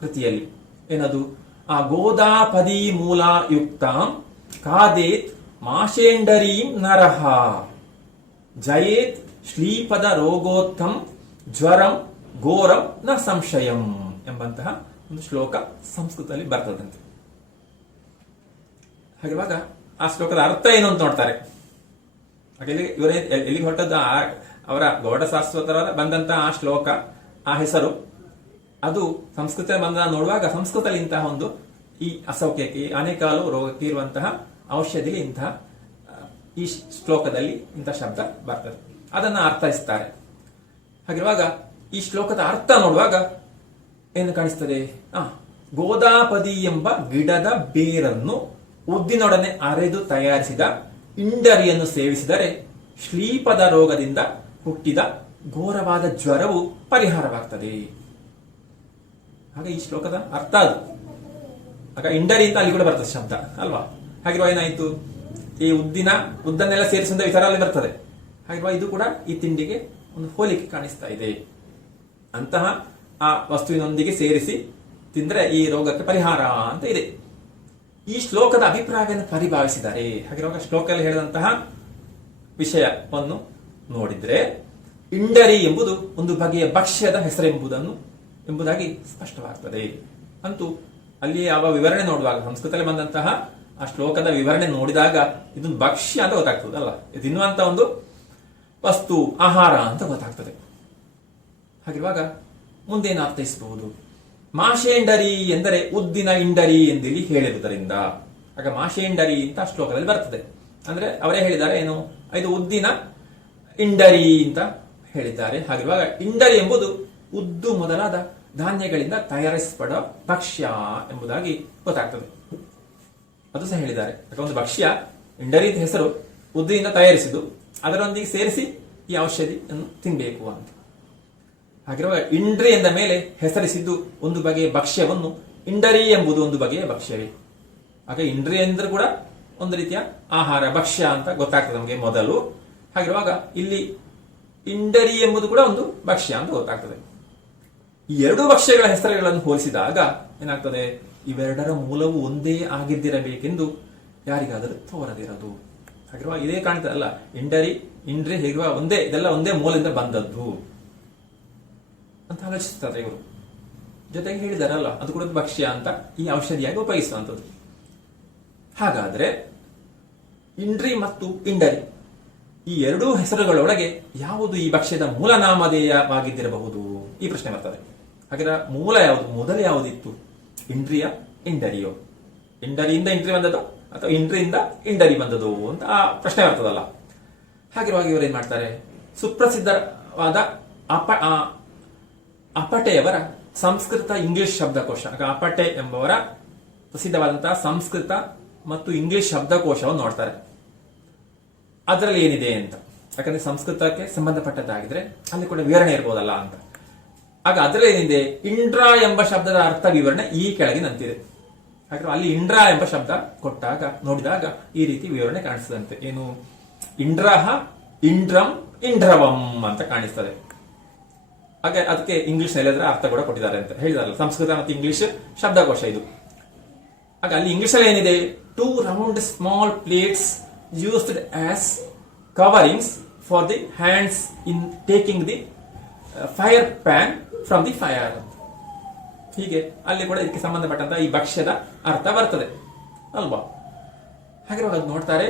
ಕೃತಿಯಲ್ಲಿ. ಏನದು? ಆ ಗೋದಾಪದಿ ಮೂಲಾಯುಕ್ತ ಕಾದೇತ್ ಮಾಶೇಂಡರೀಂ ನರಹ ಜಯೇತ್ ಶ್ಲೀಪದ ರೋಗೋತ್ತಂ ಜ್ವರಂ ಘೋರಂ ನ ಸಂಶಯಂ ಎಂಬಂತಹ ಒಂದು ಶ್ಲೋಕ ಸಂಸ್ಕೃತದಲ್ಲಿ ಬರ್ತದಂತೆ. ಹಾಗಿರುವಾಗ ಆ ಶ್ಲೋಕದ ಅರ್ಥ ಏನು ಅಂತ ನೋಡ್ತಾರೆ. ಹಾಗೆ ಇವರೇ ಎಲ್ಲಿಗೆ ಹೊರಟದ್ದು? ಅವರ ಗೌಡ ಶಾಶ್ವತರ ಬಂದಂತಹ ಆ ಶ್ಲೋಕ, ಆ ಹೆಸರು, ಅದು ಸಂಸ್ಕೃತ ಬಂದ ನೋಡುವಾಗ ಸಂಸ್ಕೃತದಲ್ಲಿ ಇಂತಹ ಒಂದು ಈ ಅಸೌಖ್ಯಕ್ಕೆ, ಆನೆಕಾಲು ರೋಗಕ್ಕೆ ಇರುವಂತಹ ಔಷಧಿಗೆ ಇಂತಹ ಈ ಶ್ಲೋಕದಲ್ಲಿ ಇಂತಹ ಶಬ್ದ ಬರ್ತದೆ. ಅದನ್ನ ಅರ್ಥೈಸ್ತಾರೆ. ಹಾಗಿರುವಾಗ ಈ ಶ್ಲೋಕದ ಅರ್ಥ ನೋಡುವಾಗ ಏನು ಕಾಣಿಸ್ತದೆ? ಗೋದಾಪದಿ ಎಂಬ ಗಿಡದ ಬೇರನ್ನು ಉದ್ದಿನೊಡನೆ ಅರೆದು ತಯಾರಿಸಿದ ಇಂಡರಿಯನ್ನು ಸೇವಿಸಿದರೆ ಶ್ಲೀಪದ ರೋಗದಿಂದ ಹುಟ್ಟಿದ ಘೋರವಾದ ಜ್ವರವು ಪರಿಹಾರವಾಗ್ತದೆ. ಹಾಗೆ ಈ ಶ್ಲೋಕದ ಅರ್ಥ ಅದು. ಆಗ ಇಂಡರಿ ಅಂತ ಅಲ್ಲಿ ಕೂಡ ಬರ್ತದೆ ಶಬ್ದ ಅಲ್ವಾ? ಹಾಗಿರುವ ಏನಾಯ್ತು, ಈ ಉದ್ದನ್ನೆಲ್ಲ ಸೇರಿಸುವಂತ ವಿಚಾರ ಅಲ್ಲಿ ಬರ್ತದೆ. ಹಾಗಿರುವ ಇದು ಕೂಡ ಈ ತಿಂಡಿಗೆ ಒಂದು ಹೋಲಿಕೆ ಕಾಣಿಸ್ತಾ ಇದೆ. ಅಂತಹ ಆ ವಸ್ತುವಿನೊಂದಿಗೆ ಸೇರಿಸಿ ತಿಂದ್ರೆ ಈ ರೋಗಕ್ಕೆ ಪರಿಹಾರ ಅಂತ ಇದೆ. ಈ ಶ್ಲೋಕದ ಅಭಿಪ್ರಾಯವನ್ನು ಪರಿಭಾವಿಸಿದ್ದಾರೆ. ಹಾಗಿರುವಾಗ ಶ್ಲೋಕದಲ್ಲಿ ಹೇಳಿದಂತಹ ವಿಷಯವನ್ನು ನೋಡಿದ್ರೆ ಇಂಡರಿ ಎಂಬುದು ಒಂದು ಬಗೆಯ ಭಕ್ಷ್ಯದ ಹೆಸರೆಂಬುದಾಗಿ ಸ್ಪಷ್ಟವಾಗ್ತದೆ. ಅಂತೂ ಅಲ್ಲಿ ಯಾವ ವಿವರಣೆ ನೋಡುವಾಗ, ಸಂಸ್ಕೃತದಲ್ಲಿ ಬಂದಂತಹ ಆ ಶ್ಲೋಕದ ವಿವರಣೆ ನೋಡಿದಾಗ ಇದೊಂದು ಭಕ್ಷ್ಯ ಅಂತ ಗೊತ್ತಾಗ್ತದಲ್ಲ, ತಿನ್ನುವಂತ ಒಂದು ವಸ್ತು, ಆಹಾರ ಅಂತ ಗೊತ್ತಾಗ್ತದೆ. ಹಾಗಿರುವಾಗ ಮುಂದೇನು ಅರ್ಥೈಸಬಹುದು? ಮಾಶೇಂಡರಿ ಎಂದರೆ ಉದ್ದಿನ ಇಂಡರಿ ಎಂದಿಲ್ಲಿ ಹೇಳಿರುವುದರಿಂದ, ಆಗ ಮಾಶೇಂಡರಿ ಅಂತ ಶ್ಲೋಕದಲ್ಲಿ ಬರ್ತದೆ. ಅಂದ್ರೆ ಅವರೇ ಹೇಳಿದ್ದಾರೆ ಏನು, ಇದು ಉದ್ದಿನ ಇಂಡರಿ ಅಂತ ಹೇಳಿದ್ದಾರೆ. ಹಾಗಿರುವಾಗ ಇಂಡರಿ ಎಂಬುದು ಉದ್ದು ಮೊದಲಾದ ಧಾನ್ಯಗಳಿಂದ ತಯಾರಿಸಲ್ಪಡುವ ಭಕ್ಷ್ಯ ಎಂಬುದಾಗಿ ಗೊತ್ತಾಗ್ತದೆ. ಅದು ಸಹ ಹೇಳಿದ್ದಾರೆ. ಒಂದು ಭಕ್ಷ್ಯ ಇಂಡರಿ ಹೆಸರು ಉದ್ದಿನಿಂದ ತಯಾರಿಸಿದ್ದು, ಅದರೊಂದಿಗೆ ಸೇರಿಸಿ ಈ ಔಷಧಿಯನ್ನು ತಿನ್ನಬೇಕು ಅಂತ. ಹಾಗಿರುವಾಗ ಇಂಡ್ರಿ ಎಂದ ಮೇಲೆ ಹೆಸರಿಸಿದ್ದು ಒಂದು ಬಗೆಯ ಭಕ್ಷ್ಯವನ್ನು, ಇಂಡರಿ ಎಂಬುದು ಒಂದು ಬಗೆಯ ಭಕ್ಷ್ಯವೇ. ಆಗ ಇಂಡ್ರಿ ಎಂದ್ರೆ ಕೂಡ ಒಂದು ರೀತಿಯ ಆಹಾರ ಭಕ್ಷ್ಯ ಅಂತ ಗೊತ್ತಾಗ್ತದೆ ನಮಗೆ ಮೊದಲು. ಹಾಗಿರುವಾಗ ಇಲ್ಲಿ ಇಂಡರಿ ಎಂಬುದು ಕೂಡ ಒಂದು ಭಕ್ಷ್ಯ ಅಂತ ಗೊತ್ತಾಗ್ತದೆ. ಈ ಎರಡೂ ಭಕ್ಷ್ಯಗಳ ಹೆಸರುಗಳನ್ನು ಹೋಲಿಸಿದಾಗ ಏನಾಗ್ತದೆ, ಇವೆರಡರ ಮೂಲವು ಒಂದೇ ಆಗಿದ್ದಿರಬೇಕೆಂದು ಯಾರಿಗಾದರೂ ತೋರದಿರದು. ಹಾಗಿರುವಾಗ ಇದೇ ಕಾಣ್ತದಲ್ಲ, ಇಂಡ್ರಿ ಹೇಗಿರುವ ಒಂದೇ, ಇದೆಲ್ಲ ಒಂದೇ ಮೂಲದಿಂದ ಬಂದದ್ದು ಅಂತ ಆಲೋಚಿಸ್ತಾರೆ ಇವರು. ಜೊತೆಗೆ ಹೇಳಿದಾರಲ್ಲ, ಅದು ಕೂಡ ಭಕ್ಷ್ಯ ಅಂತ, ಈ ಔಷಧಿಯಾಗಿ ಉಪಯೋಗಿಸುವಂಥದ್ದು. ಹಾಗಾದ್ರೆ ಇಂಡ್ರಿ ಮತ್ತು ಇಂಡರಿ ಈ ಎರಡೂ ಹೆಸರುಗಳೊಳಗೆ ಯಾವುದು ಈ ಭಕ್ಷ್ಯದ ಮೂಲ ನಾಮಧೇಯವಾಗಿದ್ದಿರಬಹುದು, ಈ ಪ್ರಶ್ನೆ ಬರ್ತದೆ. ಹಾಗಾದ್ರೆ ಮೂಲ ಯಾವುದು, ಮೊದಲು ಯಾವುದಿತ್ತು, ಇಂಡ್ರಿಯ ಇಂಡರಿಯೋ, ಇಂಡರಿಯಿಂದ ಇಂಡ್ರಿ ಬಂದದ್ದು ಅಥವಾ ಇಂಡ್ರಿಯಿಂದ ಇಂಡರಿ ಬಂದದು ಅಂತ ಆ ಪ್ರಶ್ನೆ ಬರ್ತದಲ್ಲ. ಹಾಗಿರುವಾಗ ಇವರು ಏನ್ ಮಾಡ್ತಾರೆ, ಸುಪ್ರಸಿದ್ಧವಾದ ಅಪಟೆಯವರ ಸಂಸ್ಕೃತ ಇಂಗ್ಲಿಷ್ ಶಬ್ದಕೋಶ, ಅಪಟೆ ಎಂಬವರ ಪ್ರಸಿದ್ಧವಾದಂತಹ ಸಂಸ್ಕೃತ ಮತ್ತು ಇಂಗ್ಲಿಷ್ ಶಬ್ದಕೋಶವನ್ನು ನೋಡ್ತಾರೆ. ಅದರಲ್ಲಿ ಏನಿದೆ ಅಂತ, ಯಾಕಂದ್ರೆ ಸಂಸ್ಕೃತಕ್ಕೆ ಸಂಬಂಧಪಟ್ಟದ್ದಾಗಿದ್ರೆ ಅಲ್ಲಿ ಕೂಡ ವಿವರಣೆ ಇರ್ಬೋದಲ್ಲ ಅಂತ. ಆಗ ಅದರಲ್ಲಿ ಏನಿದೆ, ಇಂಡ್ರಾ ಎಂಬ ಶಬ್ದದ ಅರ್ಥ ವಿವರಣೆ ಈ ಕೆಳಗಿನಂತಿದೆ. ಹಾಗೆ ಅಲ್ಲಿ ಇಂಡ್ರಾ ಎಂಬ ಶಬ್ದ ಕೊಟ್ಟಾಗ ನೋಡಿದಾಗ ಈ ರೀತಿ ವಿವರಣೆ ಕಾಣಿಸ್ತದಂತೆ. ಏನು, ಇಂಡ್ರಹ, ಇಂಡ್ರಂ, ಇಂಡ್ರವಂ ಅಂತ ಕಾಣಿಸ್ತದೆ. ಹಾಗೆ ಅದಕ್ಕೆ ಇಂಗ್ಲಿಷ್ ನಲ್ಲಿ ಅದರ ಅರ್ಥ ಕೂಡ ಕೊಟ್ಟಿದ್ದಾರೆ ಅಂತ ಹೇಳಿದಾರಲ್ಲ, ಸಂಸ್ಕೃತ ಮತ್ತು ಇಂಗ್ಲಿಷ್ ಶಬ್ದಕೋಶ ಇದು. ಹಾಗೆ ಅಲ್ಲಿ ಇಂಗ್ಲಿಷ್ ಅಲ್ಲಿ ಏನಿದೆ, 2 round small plates used as coverings for the hands in taking the fire pan from the fire. ಹೀಗೆ ಅಲ್ಲಿ ಕೂಡ ಇದಕ್ಕೆ ಸಂಬಂಧಪಟ್ಟಂತ ಈ ಭಕ್ಷ್ಯದ ಅರ್ಥ ಬರ್ತದೆ ಅಲ್ವಾ. ಹಾಗಿರುವಾಗ ನೋಡ್ತಾರೆ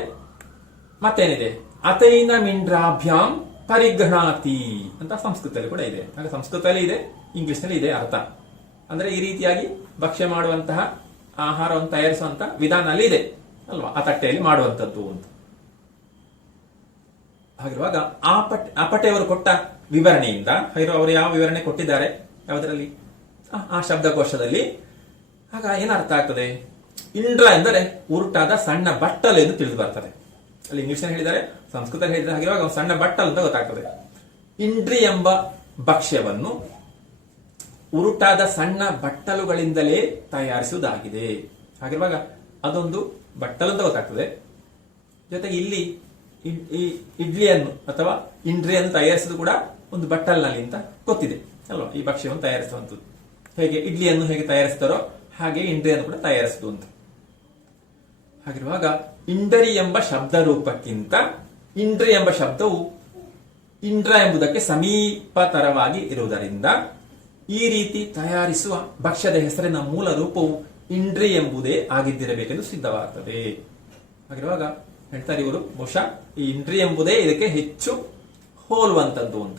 ಮತ್ತೇನಿದೆ, ಅತೈನ ಮಿಂಡ್ರಾಭ್ಯಾಂ ಪರಿಗೃಹಾತಿ ಅಂತ ಸಂಸ್ಕೃತದಲ್ಲಿ ಕೂಡ ಇದೆ. ಹಾಗೆ ಸಂಸ್ಕೃತದಲ್ಲಿ ಇದೆ, ಇಂಗ್ಲಿಷ್ ನಲ್ಲಿ ಇದೆ ಅರ್ಥ. ಅಂದ್ರೆ ಈ ರೀತಿಯಾಗಿ ಭಕ್ಷ್ಯ ಮಾಡುವಂತಹ ಆಹಾರವನ್ನು ತಯಾರಿಸುವಂತ ವಿಧಾನ ಅಲ್ಲಿ ಇದೆ ಅಲ್ವಾ, ಆ ತಟ್ಟೆಯಲ್ಲಿ ಮಾಡುವಂತದ್ದು ಅಂತ. ಹಾಗಿರುವಾಗ ಅಪಟೆಯವರು ಕೊಟ್ಟ ವಿವರಣೆಯಿಂದ, ಅವರು ಯಾವ ವಿವರಣೆ ಕೊಟ್ಟಿದ್ದಾರೆ ಯಾವುದರಲ್ಲಿ, ಆ ಶಬ್ದಕೋಶದಲ್ಲಿ, ಆಗ ಏನರ್ಥ ಆಗ್ತದೆ, ಇಂಡ್ರ ಎಂದರೆ ಉರುಟಾದ ಸಣ್ಣ ಬಟ್ಟಲು ಎಂದು ತಿಳಿದು ಬರ್ತದೆ. ಅಲ್ಲಿ ಇಂಗ್ಲಿಷ್ ಹೇಳಿದ್ದಾರೆ, ಸಂಸ್ಕೃತ ಹೇಳಿದ್ದಾರೆ. ಹಾಗಿರುವಾಗ ಸಣ್ಣ ಬಟ್ಟಲು ಅಂತ ಗೊತ್ತಾಗ್ತದೆ. ಇಂಡ್ರಿ ಎಂಬ ಭಕ್ಷ್ಯವನ್ನು ಉರುಟಾದ ಸಣ್ಣ ಬಟ್ಟಲುಗಳಿಂದಲೇ ತಯಾರಿಸುವುದಾಗಿದೆ. ಹಾಗಿರುವಾಗ ಅದೊಂದು ಬಟ್ಟಲು ಅಂತ ಗೊತ್ತಾಗ್ತದೆ. ಜೊತೆಗೆ ಇಲ್ಲಿ ಇಡ್ಲಿಯನ್ನು ಅಥವಾ ಇಂಡ್ರಿಯನ್ನು ತಯಾರಿಸುವುದು ಕೂಡ ಒಂದು ಬಟ್ಟಲಿನಲ್ಲಿ ಅಂತ ಗೊತ್ತಿದೆ ಅಲ್ವಾ. ಈ ಭಕ್ಷ್ಯವನ್ನು ತಯಾರಿಸುವಂಥದ್ದು ಹೇಗೆ, ಇಡ್ಲಿಯನ್ನು ಹೇಗೆ ತಯಾರಿಸ್ತಾರೋ ಹಾಗೆ ಇಂಡ್ರಿಯನ್ನು ಕೂಡ ತಯಾರಿಸುವುದು ಅಂತ. ಹಾಗಿರುವಾಗ ಇಂಡರಿ ಎಂಬ ಶಬ್ದ ರೂಪಕ್ಕಿಂತ ಇಂಡ್ರಿ ಎಂಬ ಶಬ್ದವು ಇಂಡ್ರ ಎಂಬುದಕ್ಕೆ ಸಮೀಪತರವಾಗಿ ಇರುವುದರಿಂದ ಈ ರೀತಿ ತಯಾರಿಸುವ ಭಕ್ಷ್ಯದ ಹೆಸರಿನ ಮೂಲ ರೂಪವು ಇಂಡ್ರಿ ಎಂಬುದೇ ಆಗಿದ್ದಿರಬೇಕೆಂದು ಸಿದ್ಧವಾಗುತ್ತದೆ. ಹಾಗಿರುವಾಗ ಹೇಳ್ತಾರೆ ಇವರು, ಬಹುಶಃ ಈ ಇಂಡ್ರಿ ಎಂಬುದೇ ಇದಕ್ಕೆ ಹೆಚ್ಚು ಹೋಲುವಂತದ್ದು ಅಂತ.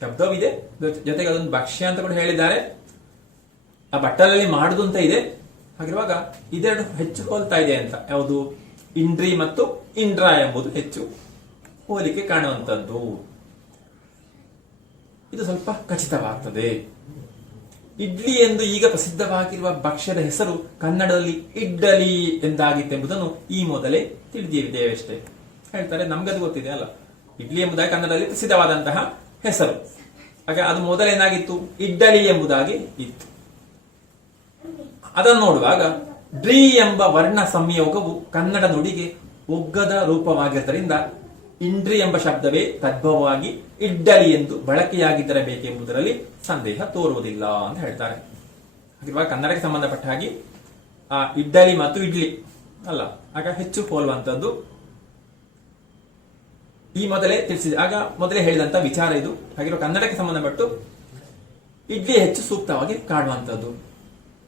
ಶಬ್ದವಿದೆ, ಜೊತೆಗೆ ಅದೊಂದು ಭಕ್ಷ್ಯ ಅಂತ ಕೂಡ ಹೇಳಿದ್ದಾರೆ, ಆ ಬಟ್ಟಲಲ್ಲಿ ಮಾಡುದು ಅಂತ ಇದೆ. ಹಾಗಿರುವಾಗ ಇದೆರಡು ಹೆಚ್ಚು ಹೋಲ್ತಾ ಇದೆ ಅಂತ. ಯಾವುದು, ಇಂಡ್ರಿ ಮತ್ತು ಇಂಡ್ರ ಎಂಬುದು ಹೆಚ್ಚು ಹೋಲಿಕೆ ಕಾಣುವಂತದ್ದು. ಇದು ಸ್ವಲ್ಪ ಖಚಿತವಾಗ್ತದೆ. ಇಡ್ಲಿ ಎಂದು ಈಗ ಪ್ರಸಿದ್ಧವಾಗಿರುವ ಭಕ್ಷ್ಯದ ಹೆಸರು ಕನ್ನಡದಲ್ಲಿ ಇಡ್ಡಲಿ ಎಂದಾಗಿತ್ತೆಂಬುದನ್ನು ಈ ಮೊದಲೇ ತಿಳಿದಿದ್ದೇವಷ್ಟೇ. ಹೇಳ್ತಾರೆ, ನಮ್ಗದು ಗೊತ್ತಿದೆ ಅಲ್ಲ, ಇಡ್ಲಿ ಎಂಬುದಾಗಿ ಕನ್ನಡದಲ್ಲಿ ಪ್ರಸಿದ್ಧವಾದಂತಹ ಹೆಸರು. ಹಾಗೆ ಅದು ಮೊದಲೇನಾಗಿತ್ತು, ಇಡ್ಡಲಿ ಎಂಬುದಾಗಿ ಇತ್ತು. ಅದನ್ನು ನೋಡುವಾಗ ಡ್ರಿ ಎಂಬ ವರ್ಣ ಸಂಯೋಗವು ಕನ್ನಡ ನುಡಿಗೆ ಒಗ್ಗದ ರೂಪವಾಗಿದ್ದರಿಂದ ಇಂಡ್ರಿ ಎಂಬ ಶಬ್ದವೇ ತದ್ಭವವಾಗಿ ಇಡ್ಡಲಿ ಎಂದು ಬಳಕೆಯಾಗಿದ್ದರಬೇಕೆಂಬುದರಲ್ಲಿ ಸಂದೇಹ ತೋರುವುದಿಲ್ಲ ಅಂತ ಹೇಳ್ತಾರೆ. ಹಾಗಿರುವಾಗ ಕನ್ನಡಕ್ಕೆ ಸಂಬಂಧಪಟ್ಟ ಹಾಗೆ ಆ ಇಡ್ಡಲಿ ಮತ್ತು ಇಡ್ಲಿ ಅಲ್ಲ, ಆಗ ಹೆಚ್ಚು ಹೋಲುವಂತದ್ದು ಈ ಮೊದಲೇ ತಿಳಿಸಿದೆ. ಆಗ ಮೊದಲೇ ಹೇಳಿದಂತ ವಿಚಾರ ಇದು. ಹಾಗಿರುವ ಕನ್ನಡಕ್ಕೆ ಸಂಬಂಧಪಟ್ಟು ಇಡ್ಲಿ ಹೆಚ್ಚು ಸೂಕ್ತವಾಗಿ ಕಾಣುವಂತದ್ದು.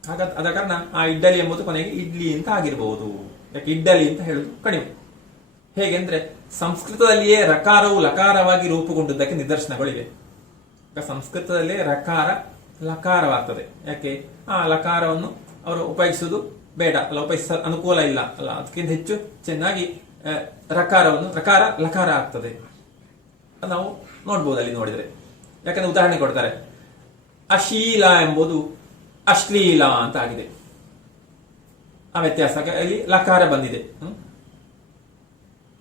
ಹಾಗ ಅದ ಕಾರಣ ಆ ಇಡ್ಡಲಿ ಎಂಬುದು ಕೊನೆಗೆ ಇಡ್ಲಿ ಅಂತ ಆಗಿರಬಹುದು. ಯಾಕೆ ಇಡ್ಡಲಿ ಅಂತ ಹೇಳುದು ಕಡಿಮೆ. ಹೇಗೆಂದ್ರೆ ಸಂಸ್ಕೃತದಲ್ಲಿಯೇ ರಕಾರವು ಲಕಾರವಾಗಿ ರೂಪುಗೊಂಡದ್ದಕ್ಕೆ ನಿದರ್ಶನಗಳಿವೆ. ಸಂಸ್ಕೃತದಲ್ಲೇ ರಕಾರ ಲಕಾರವಾಗ್ತದೆ. ಯಾಕೆ ಆ ಲಕಾರವನ್ನು ಅವರು ಉಪಯೋಗಿಸುವುದು ಬೇಡ ಅಲ್ಲ, ಉಪಯೋಗಿಸ ಅನುಕೂಲ ಇಲ್ಲ ಅಲ್ಲ, ಅದಕ್ಕಿಂತ ಹೆಚ್ಚು ಚೆನ್ನಾಗಿ ರಕಾರವನ್ನು ಲಕಾರ ಆಗ್ತದೆ. ನಾವು ನೋಡ್ಬೋದು ಅಲ್ಲಿ ನೋಡಿದ್ರೆ. ಯಾಕಂದ್ರೆ ಉದಾಹರಣೆ ಕೊಡ್ತಾರೆ, ಅಶೀಲ ಎಂಬುದು ಅಶ್ಲೀಲ ಅಂತ ಆಗಿದೆ. ಆ ವ್ಯತ್ಯಾಸ ಅಲ್ಲಿ ಲಕಾರ ಬಂದಿದೆ.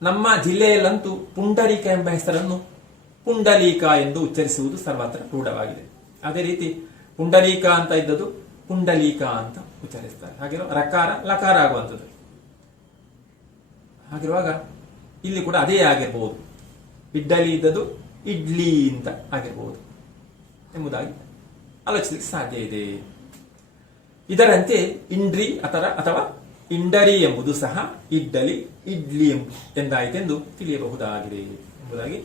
ನಮ್ಮ ಜಿಲ್ಲೆಯಲ್ಲಂತೂ ಪುಂಡರೀಕ ಎಂಬ ಹೆಸರನ್ನು ಪುಂಡಲೀಕ ಎಂದು ಉಚ್ಚರಿಸುವುದು ಸರ್ವತ್ರ ರೂಢವಾಗಿದೆ. ಅದೇ ರೀತಿ ಪುಂಡರೀಕ ಅಂತ ಇದ್ದದ್ದು ಪುಂಡಲೀಕ ಅಂತ ಉಚ್ಚರಿಸ್ತಾರೆ. ಹಾಗಿರೋ ರಕಾರ ಲಕಾರ ಆಗುವಂಥದ್ದು. ಹಾಗಿರುವಾಗ ಇಲ್ಲಿ ಕೂಡ ಅದೇ ಆಗಿರಬಹುದು. ಇಡ್ಡಲಿ ಇದ್ದದ್ದು ಇಡ್ಲಿ ಅಂತ ಆಗಿರಬಹುದು ಎಂಬುದಾಗಿ ಆಲೋಚಿಸಲಿಕ್ಕೆ ಸಾಧ್ಯ ಇದೆ. ಇದರಂತೆ ಇಂಡ್ರಿ ಅಥವಾ ಇಂಡರಿ ಎಂಬುದು ಸಹ ಇಡ್ಡಲಿ ಇಡ್ಲಿ ಎಂದಾಯಿತೆಂದು ತಿಳಿಯಬಹುದಾಗಿದೆ ಎಂಬುದಾಗಿ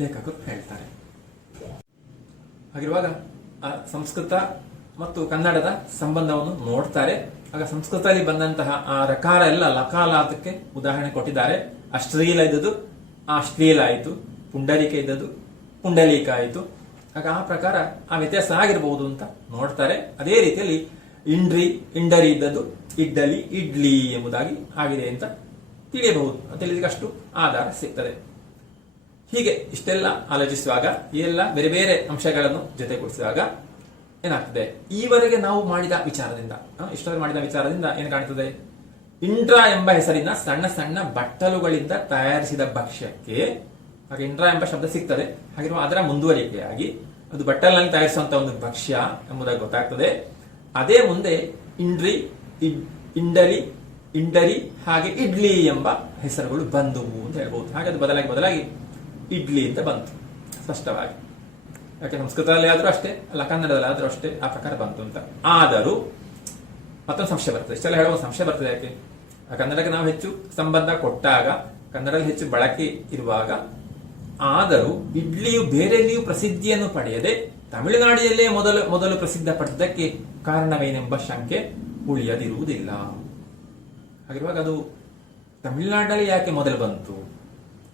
ಲೇಖಕರು ಹೇಳ್ತಾರೆ. ಹಾಗಿರುವಾಗ ಆ ಸಂಸ್ಕೃತ ಮತ್ತು ಕನ್ನಡದ ಸಂಬಂಧವನ್ನು ನೋಡ್ತಾರೆ. ಆಗ ಸಂಸ್ಕೃತದಲ್ಲಿ ಬಂದಂತಹ ಆ ರಕಾರ ಎಲ್ಲ ಲಕಾಲಾತಕ್ಕೆ ಉದಾಹರಣೆ ಕೊಟ್ಟಿದ್ದಾರೆ. ಅಶ್ಲೀಲ ಇದ್ದದ್ದು ಅಶ್ಲೀಲ ಆಯಿತು, ಪುಂಡರೀಕ ಇದ್ದದ್ದು ಪುಂಡಲೀಕ ಆಯಿತು. ಆಗ ಆ ಪ್ರಕಾರ ಆ ವ್ಯತ್ಯಾಸ ಆಗಿರಬಹುದು ಅಂತ ನೋಡ್ತಾರೆ. ಅದೇ ರೀತಿಯಲ್ಲಿ ಇಂಡರಿ ಇದ್ದದ್ದು ಇಡ್ಡಲಿ ಇಡ್ಲಿ ಎಂಬುದಾಗಿ ಆಗಿದೆ ಅಂತ ತಿಳಿಯಬಹುದು. ತಿಳಿದಷ್ಟು ಆಧಾರ ಸಿಗ್ತದೆ. ಹೀಗೆ ಇಷ್ಟೆಲ್ಲ ಆಲೋಚಿಸುವಾಗ ಈ ಎಲ್ಲ ಬೇರೆ ಬೇರೆ ಅಂಶಗಳನ್ನು ಜೊತೆಗೂಡಿಸುವಾಗ ಏನಾಗ್ತದೆ, ಈವರೆಗೆ ನಾವು ಮಾಡಿದ ವಿಚಾರದಿಂದ ಏನು ಕಾಣ್ತದೆ, ಇಂಡ್ರಾ ಎಂಬ ಹೆಸರಿನ ಸಣ್ಣ ಸಣ್ಣ ಬಟ್ಟಲುಗಳಿಂದ ತಯಾರಿಸಿದ ಭಕ್ಷ್ಯಕ್ಕೆ, ಹಾಗೆ ಇಂಡ್ರಾ ಎಂಬ ಶಬ್ದ ಸಿಗ್ತದೆ. ಹಾಗಿರುವ ಅದರ ಮುಂದುವರಿಕೆಯಾಗಿ ಅದು ಬಟ್ಟಲಿನಲ್ಲಿ ತಯಾರಿಸುವಂತಹ ಒಂದು ಭಕ್ಷ್ಯ ಎಂಬುದಾಗಿ ಗೊತ್ತಾಗ್ತದೆ. ಅದೇ ಮುಂದೆ ಇಂಡ್ರಿ, ಇಂಡಲಿ, ಇಂಡರಿ ಹಾಗೆ ಇಡ್ಲಿ ಎಂಬ ಹೆಸರುಗಳು ಬಂದವು ಅಂತ ಹೇಳ್ಬಹುದು. ಹಾಗೆ ಅದು ಬದಲಾಗಿ ಇಡ್ಲಿ ಅಂತ ಬಂತು ಸ್ಪಷ್ಟವಾಗಿ. ಯಾಕೆ ಸಂಸ್ಕೃತದಲ್ಲಿ ಆದ್ರೂ ಅಷ್ಟೇ ಅಲ್ಲ, ಕನ್ನಡದಲ್ಲಿ ಆದ್ರೂ ಅಷ್ಟೇ ಆ ಪ್ರಕಾರ ಬಂತು ಅಂತ. ಆದರೂ ಮತ್ತೊಂದು ಸಂಶಯ ಬರ್ತದೆ, ಇಷ್ಟೆಲ್ಲ ಹೇಳುವ ಸಂಶಯ ಬರ್ತದೆ. ಯಾಕೆ ಕನ್ನಡಕ್ಕೆ ನಾವು ಹೆಚ್ಚು ಸಂಬಂಧ ಕೊಟ್ಟಾಗ, ಕನ್ನಡದಲ್ಲಿ ಹೆಚ್ಚು ಬಳಕೆ ಇರುವಾಗ, ಆದರೂ ಇಡ್ಲಿಯು ಬೇರೆಲ್ಲಿಯೂ ಪ್ರಸಿದ್ಧಿಯನ್ನು ಪಡೆಯದೆ ತಮಿಳುನಾಡಿನಲ್ಲೇ ಮೊದಲು ಪ್ರಸಿದ್ಧ ಪಡೆದಕ್ಕೆ ಕಾರಣವೇನೆಂಬ ಶಂಕೆ ಉಳಿಯದಿರುವುದಿಲ್ಲ. ಹಾಗಿರುವಾಗ ಅದು ತಮಿಳುನಾಡಿನಲ್ಲಿ ಯಾಕೆ ಮೊದಲು ಬಂತು?